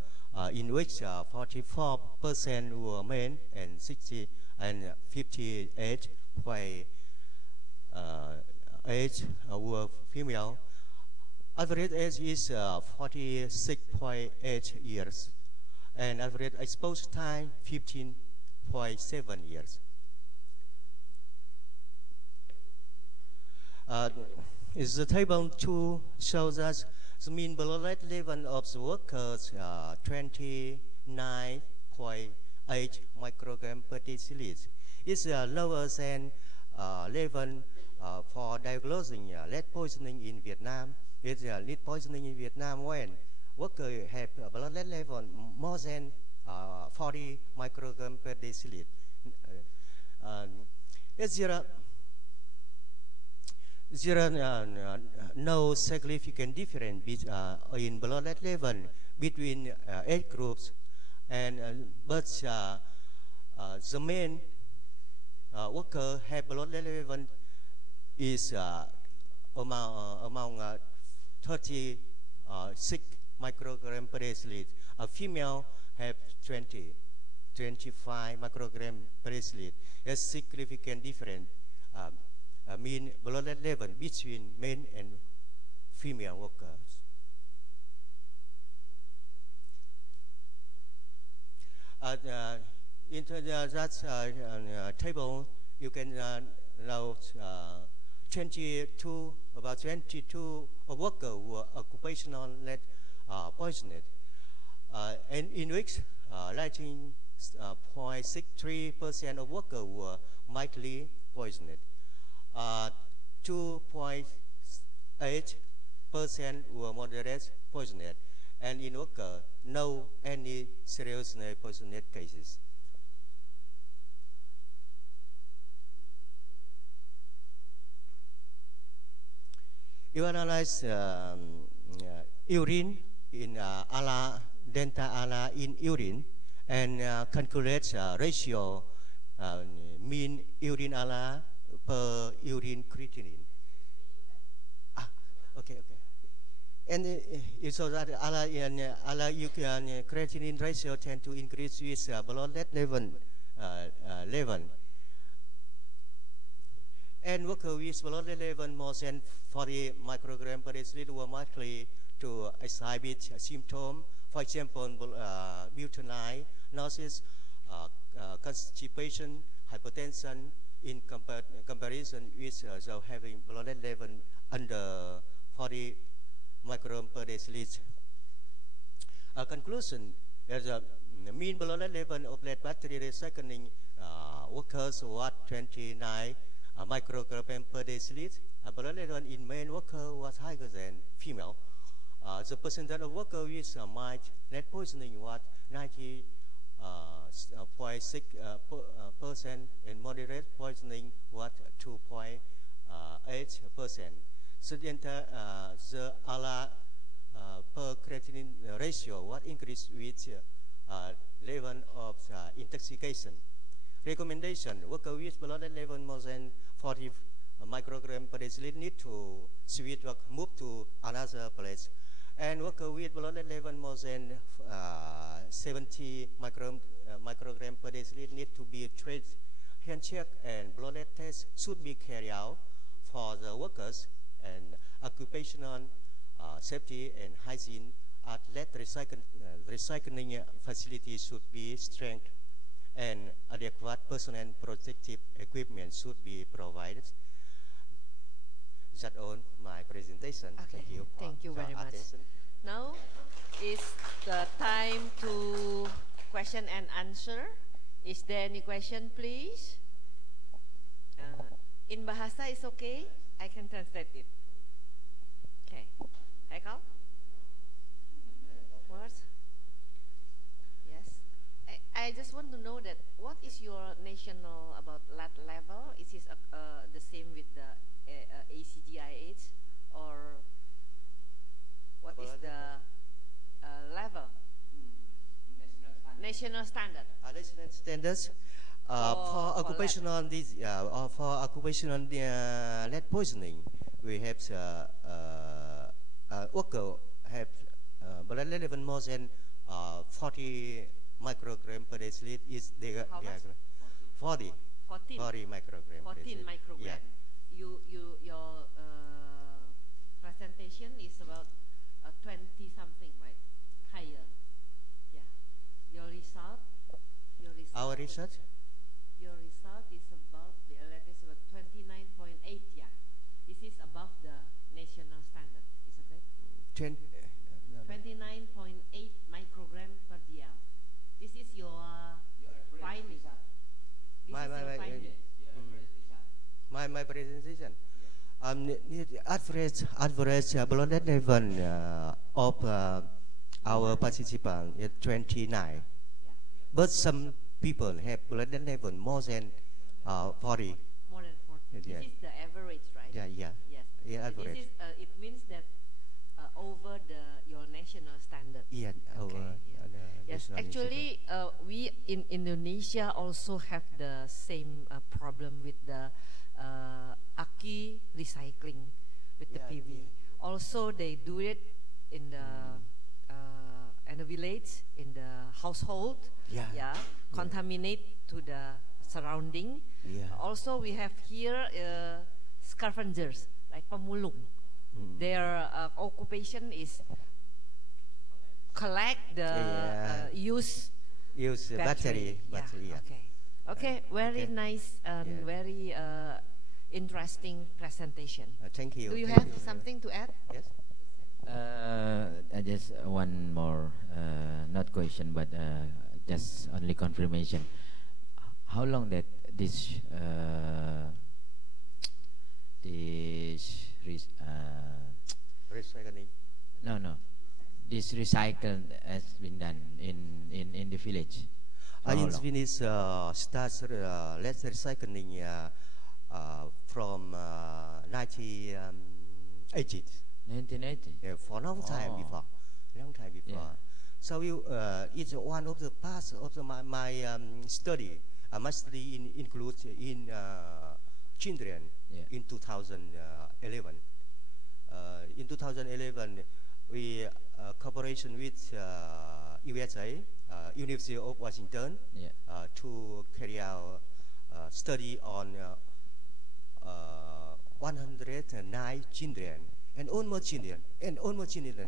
in which 44% were men and 58.8 were female. Average age is 46.8 years, and average exposure time 15.7 years. Is the table 2 shows us the mean blood level of the workers 29.8 microgram per deciliter. It's lower than level for diagnosing lead poisoning in Vietnam. It's lead poisoning in Vietnam when workers have a blood level more than 40 microgram per deciliter. There are no significant difference in blood level between age groups, and but the main worker have blood level is among 36 microgram per deciliter. A female have 25 microgram per deciliter. A significant difference. Mean blood level between men and female workers. Into that table, you can note about 22 workers were occupational lead poisoned, and in which 19.63% of workers were mildly poisoned. 2.8% were moderate poisoned, and in worker, no any serious poisoned cases. You analyze urine in ALA, delta ALA in urine, and calculate ratio mean urine ALA per urine creatinine. Okay. And you saw that ALA creatinine ratio tend to increase with blood lead level. And workers with blood lead level more than 40 microgram per deciliter were likely to exhibit symptoms, for example, mutiny, nausea, constipation, hypertension, in comparison with those having blood lead level under 40 microgram per deciliter. Conclusion: there's a mean blood level of lead battery recycling workers was 29 microgram per deciliter. Blood level in male worker was higher than female. The percentage of workers with mild lead poisoning was 90.6%, and moderate poisoning was 2.8%. So the ALA per creatinine ratio was increased with level of intoxication. Recommendation: workers with blood level more than 40 microgram per deciliter need to switch or move to another place. And workers with blood level more than 70 microgram per deciliter need to be treated. Hand check and blood lead test should be carried out for the workers, and occupational safety and hygiene at lead recycling facilities should be strengthened, and adequate personal protective equipment should be provided. That's all my presentation. Okay. Thank you very much. attention. Now is the time to question and answer. Is there any question, please? In Bahasa is okay? I can translate it. Okay. Haikal? Words? Yes. I just want to know that what is your national about lead level? Is it the same with the ACGIH, or what is the level? National standard. National standards for occupational lead poisoning. We have worker have blood level more than 40 microgram per deciliter. Is they How much? 40 microgram. 14 microgram. Yeah. Your presentation is about 20 something, right? Higher. Yeah. Your result. Our research. Your result is about 29.8. Yeah. This is above the national standard. Is it right? 29.8 microgram per dl. This is your finding. My presentation. Average blood level of our participants is 29. Yeah. But some people have blood level more than 40. More than 40. Yeah. This is the average, right? Yeah. Yes. Yeah, This average. is, it means that over your national standard. Yeah, Okay, our yeah. Yes, national actually, we in Indonesia also have the same problem with the aki recycling with the Yeah, PV. yeah. Also, they do it in the village, in the household. Yeah. Contaminate to the surrounding. Yeah. Also, we have here scavengers like pemulung. Their occupation is collect the use battery. Yeah. Okay. Very Okay. nice and Yeah. very interesting presentation. Thank you. Do you Thank have you. something to add? Yes. Just one more, not question, but just only confirmation. How long that this Recycling. no, this recycle has been done in the village? For how In long? Venice, starts lead recycling from 1980. 1980. Yeah, for long time Oh. before. Long time before. Yeah. So it's one of the parts of my study. My study includes in children Yeah. in 2011. In 2011, we cooperation with USA, University of Washington, Yeah. to carry out study on 109 children, and almost children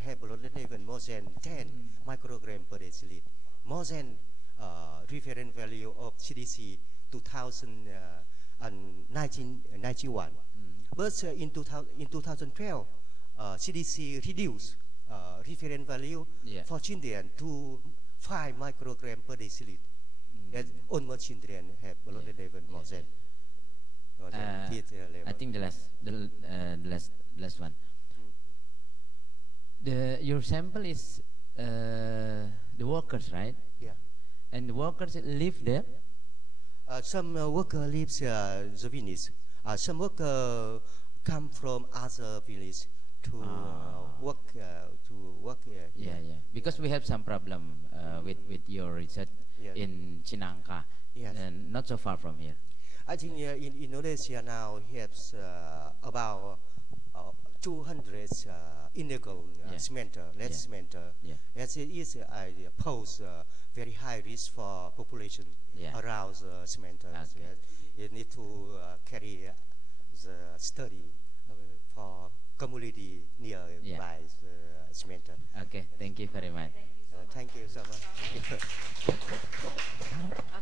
have blood level more than 10 microgram per deciliter, more than reference value of CDC 1991. But in 2012, CDC reduced reference value Yeah. for children to 5 microgram per deciliter. And almost children have blood level more than. This level. I think the last one. Your sample is the workers, right? Yeah. And the workers live there. Some worker lives the village. Some worker come from other village to work here. Yeah, yeah. Because we have some problem with your research Yes. in Chinangka, Yes. and not so far from here. I think in Indonesia now has about 200 illegal Yeah. cementer, lead Yeah. cementer. Yeah. As it is, I pose very high risk for population Yeah. around the cementers. Okay. Yes. You need to carry the study for community nearby the cementer. Okay, thank you very much. Thank you so much.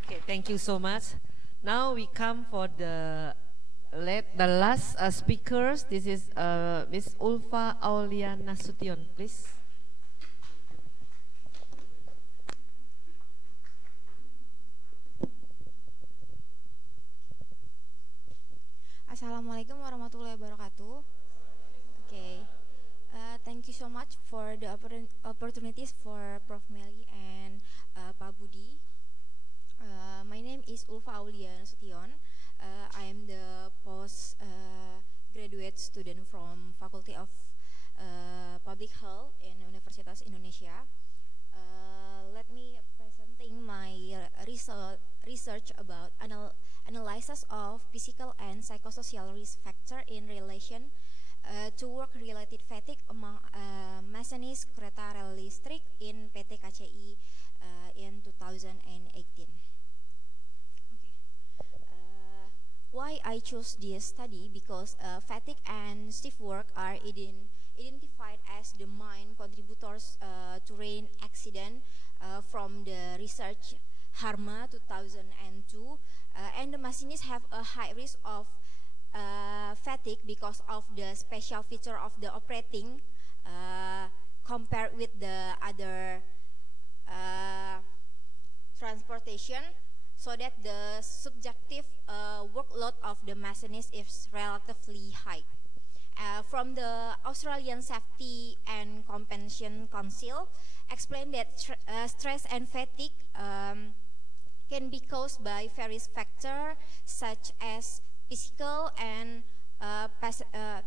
Okay, thank you so much. Now we come for the last speakers. This is Miss Ulfa Aulia Nasution, please. Assalamualaikum warahmatullahi wabarakatuh. Okay, thank you so much for the opportunities for Prof. Meli and Pak Budi. My name is Ulfa Aulia Nasution. I am the graduate student from Faculty of Public Health in Universitas Indonesia. Let me presenting my research about analysis of physical and psychosocial risk factor in relation to work-related fatigue among machinists kereta rel listrik in PT KCI in 2018. Why I chose this study? Because fatigue and stiff work are identified as the main contributors to rail accident from the research HARMA 2002, and the machinists have a high risk of fatigue because of the special feature of the operating compared with the other transportation, so that the subjective workload of the machinist is relatively high. From the Australian Safety and Compensation Council, explained that stress and fatigue can be caused by various factors such as physical and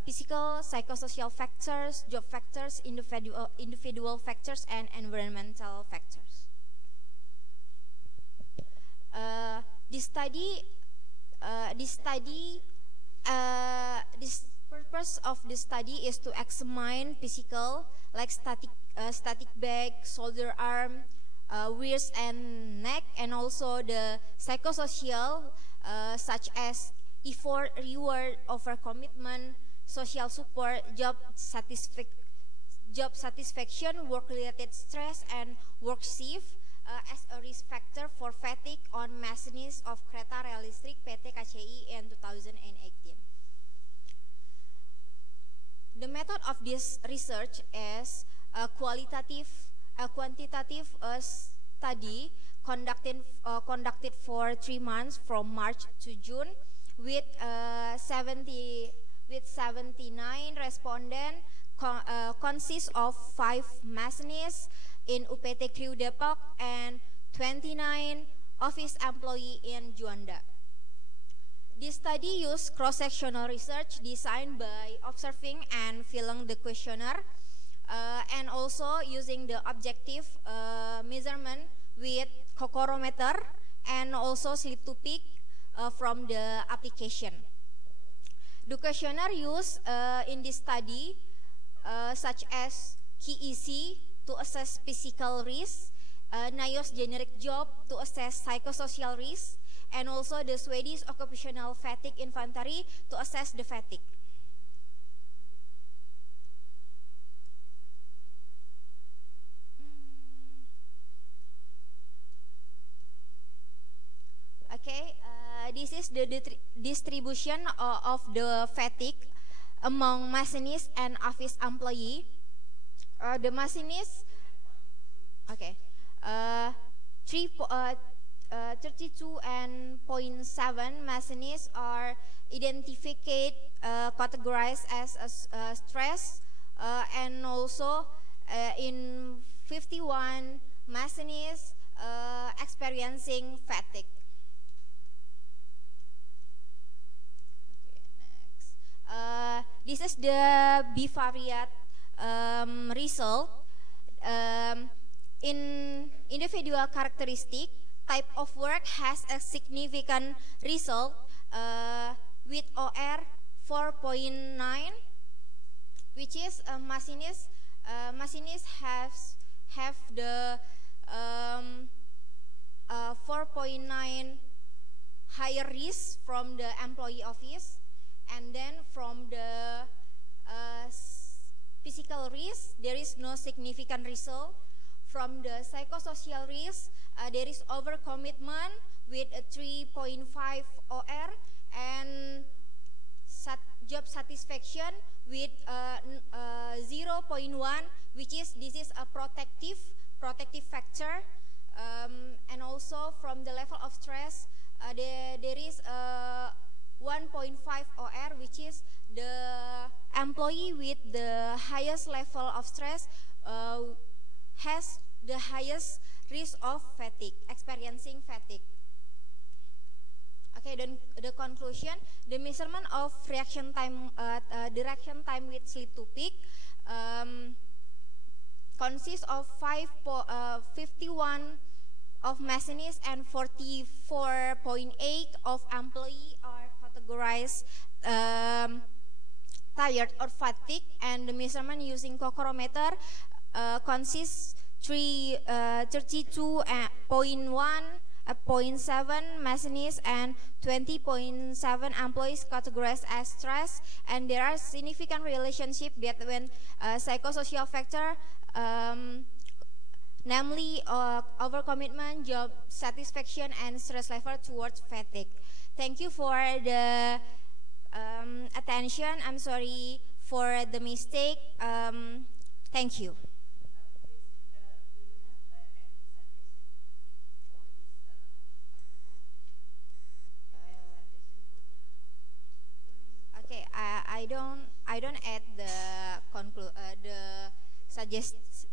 physical, psychosocial factors, job factors, individual factors, and environmental factors. This purpose of the study is to examine physical, like static back, shoulder, arm, wrist and neck, and also the psychosocial, such as effort, reward, overcommitment, social support, job satisfaction, work-related stress, and work shift as a risk factor for fatigue on machinists of Kereta Rel Listrik PT KCI in 2018. The method of this research is a quantitative study conducted for 3 months from March to June with 79 respondents, consists of 5 machinists in UPT Crew Depok and 29 office employee in Juanda. This study used cross-sectional research designed by observing and filling the questionnaire, and also using the objective measurement with cocorometer and also slip to peak from the application. The questionnaire used in this study, such as KEC to assess physical risk, NIOS generic job to assess psychosocial risk, and also the Swedish Occupational Fatigue Inventory to assess the fatigue. Okay, this is the distribution of the fatigue among machinists and office employee. The machinists, okay, 32.7 machinists are identified, categorized as stress, and also in 51 machinists experiencing fatigue. This is the bivariate result. In individual characteristic, type of work has a significant result with OR 4.9, which is machinists have the 4.9 higher risk from the employee office. And then from the physical risk, there is no significant result. From the psychosocial risk, there is overcommitment with a 3.5 OR, and job satisfaction with 0.1, which is a protective factor. And also from the level of stress, there is a 1.5 OR, which is the employee with the highest level of stress has the highest risk of fatigue, experiencing fatigue. Okay, then the conclusion, the measurement of reaction time, the reaction time with slip to peak consists of 51 of machinists and 44.8 of employee are categorized tired or fatigue, and the measurement using cocorometer consists 32.1.7 machinists and 20.7 employees categorized as stress, and there are significant relationship between psychosocial factor, namely overcommitment, job satisfaction, and stress level towards fatigue. Thank you for the attention. I'm sorry for the mistake. Thank you. Okay, I don't add the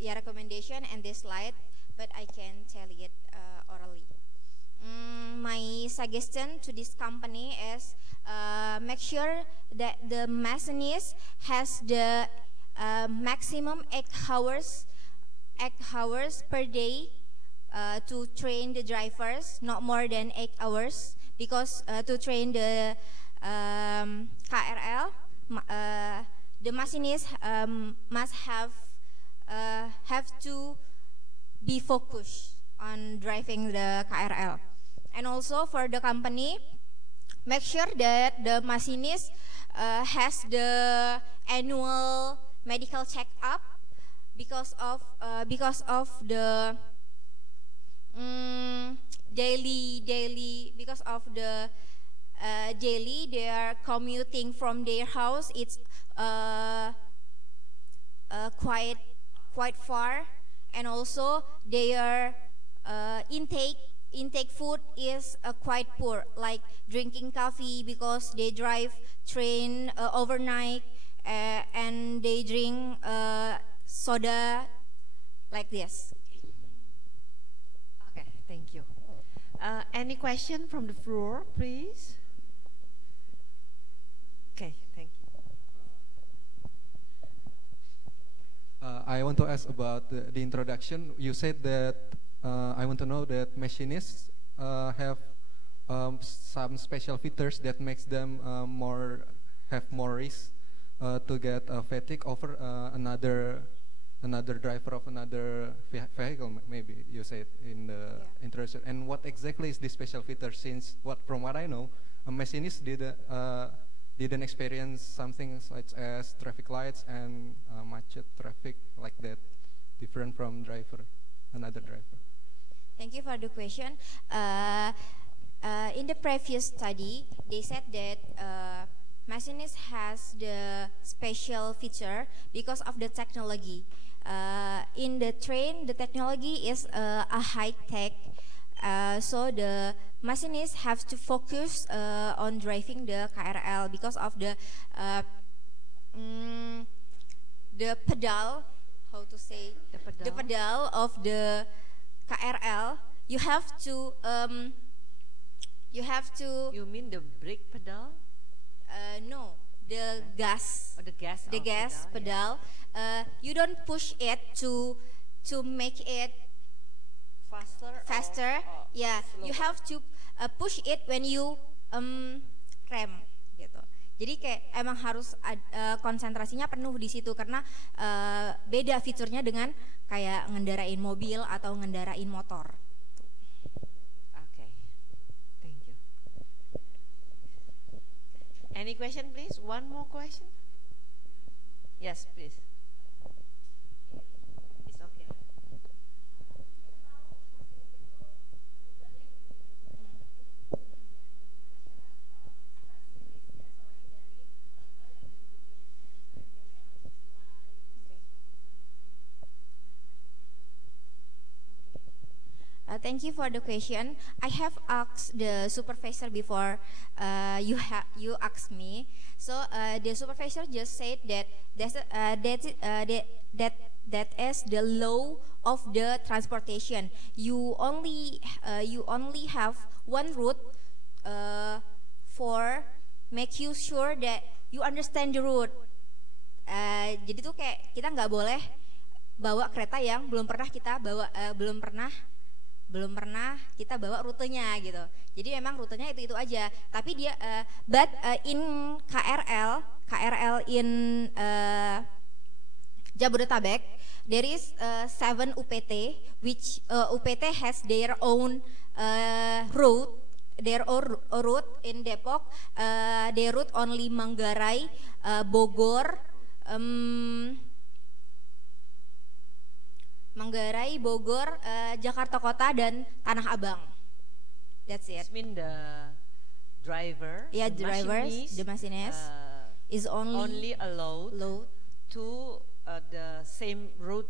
recommendation and this slide, but I can tell it orally. My suggestion to this company is make sure that the machinist has the maximum 8 hours per day to train the drivers, not more than 8 hours, because to train the KRL, the machinist must have to be focused on driving the KRL. And also for the company, make sure that the machinist has the annual medical checkup because of the daily because of the daily they are commuting from their house. It's quite far, and also their intake food is quite poor, like drinking coffee because they drive train overnight, and they drink soda like this. Okay, thank you. Any question from the floor, please? Okay, thank you. I want to ask about the introduction. You said that I want to know that machinists have some special features that makes them have more risk to get fatigue over another driver of another vehicle. Maybe you said in the introduction. And what exactly is this special feature? Since from what I know, a machinist didn't experience something such as traffic lights and macet traffic like that, different from another driver. Thank you for the question. In the previous study, they said that machinist has the special feature because of the technology. In the train, the technology is a high tech, so the machinists have to focus on driving the KRL because of the pedal. How to say the pedal of the KRL? You have to. You mean the brake pedal? No, the gas. Oh, the gas. The gas pedal. Yeah. You don't push it to make it faster. Yeah, slower. you have to push it when you rem gitu. Jadi kayak emang harus konsentrasinya penuh di situ karena beda fiturnya dengan kayak ngendarain mobil atau ngendarain motor. Okay, thank you. Any question, please? One more question? Yes, please. It's okay. Thank you for the question. I have asked the supervisor before you asked me. So the supervisor just said that that is the law of the transportation. You only have one route for make you sure that you understand the route. Jadi tuh kayak kita nggak boleh bawa kereta yang belum pernah kita bawa belum pernah kita bawa rutenya gitu. Jadi memang rutenya itu aja. Tapi dia but in KRL in Jabodetabek there is 7 UPT which UPT has their own route. Their own route in Depok, their route only Manggarai, Bogor, Jakarta Kota dan Tanah Abang. That's it. It mean the driver, Yeah, the machinist is only allowed to the same route.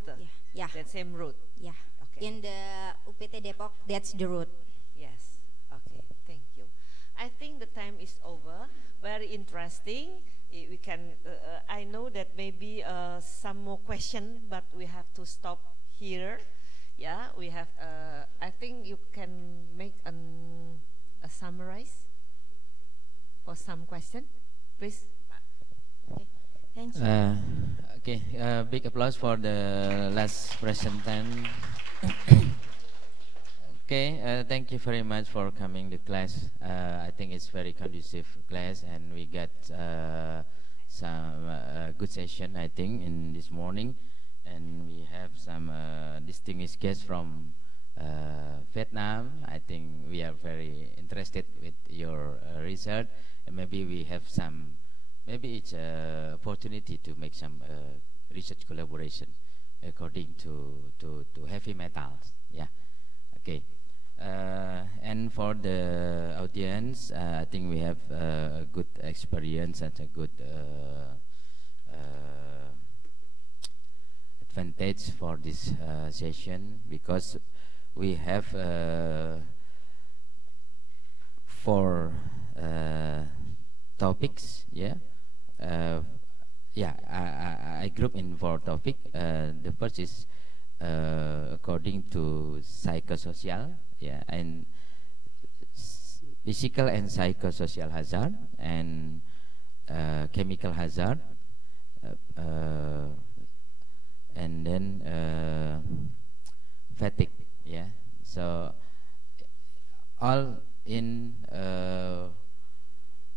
Yeah. That same route. Yeah. Okay. In the UPT Depok, that's the route. Yes. Okay. Thank you. I think the time is over. Very interesting. We can. I know that maybe some more question, but we have to stop here. Yeah, we have. I think you can make a summarize for some question, please. Okay. Thank you. Okay, big applause for the last presentant. Okay, thank you very much for coming to class. I think it's very conducive class, and we got some good session, I think, in this morning. And we have some distinguished guests from Vietnam. I think we are very interested with your research, and maybe we have some, maybe it's an opportunity to make some research collaboration according to heavy metals. Yeah, okay. And for the audience, I think we have a good experience and a good advantage for this session, because we have 4 topics. Yeah, I group in 4 topics. The first is according to psychosocial, and physical and psychosocial hazard, and chemical hazard, and then fatigue. Yeah, so all in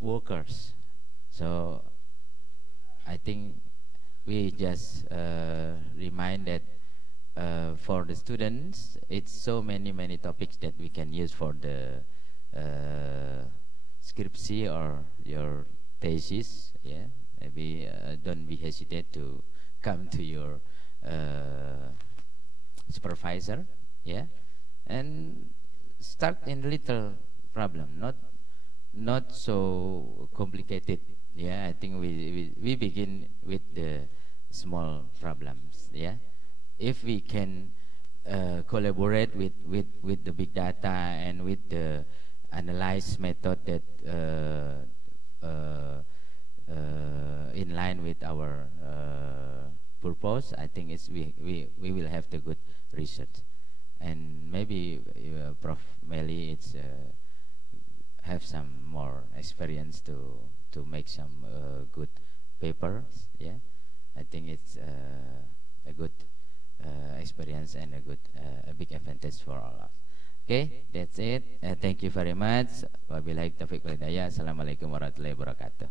workers. So I think we just remind that for the students, it's so many topics that we can use for the scriptsy or your thesis. Yeah, maybe don't be hesitate to come to your supervisor. Yeah, and start in little problem, not so complicated. Yeah, I think we begin with the small problems. Yeah, if we can collaborate with the big data and with the analyze method that in line with our purpose, I think it's we will have the good research. And maybe Prof. Meli it's have some more experience to make some good papers. Yeah, I think it's a good experience and a big advantage for all of us. Okay, that's it. Thank you very much. Wabillahi taufiq wal hidayah. Assalamualaikum warahmatullahi wabarakatuh.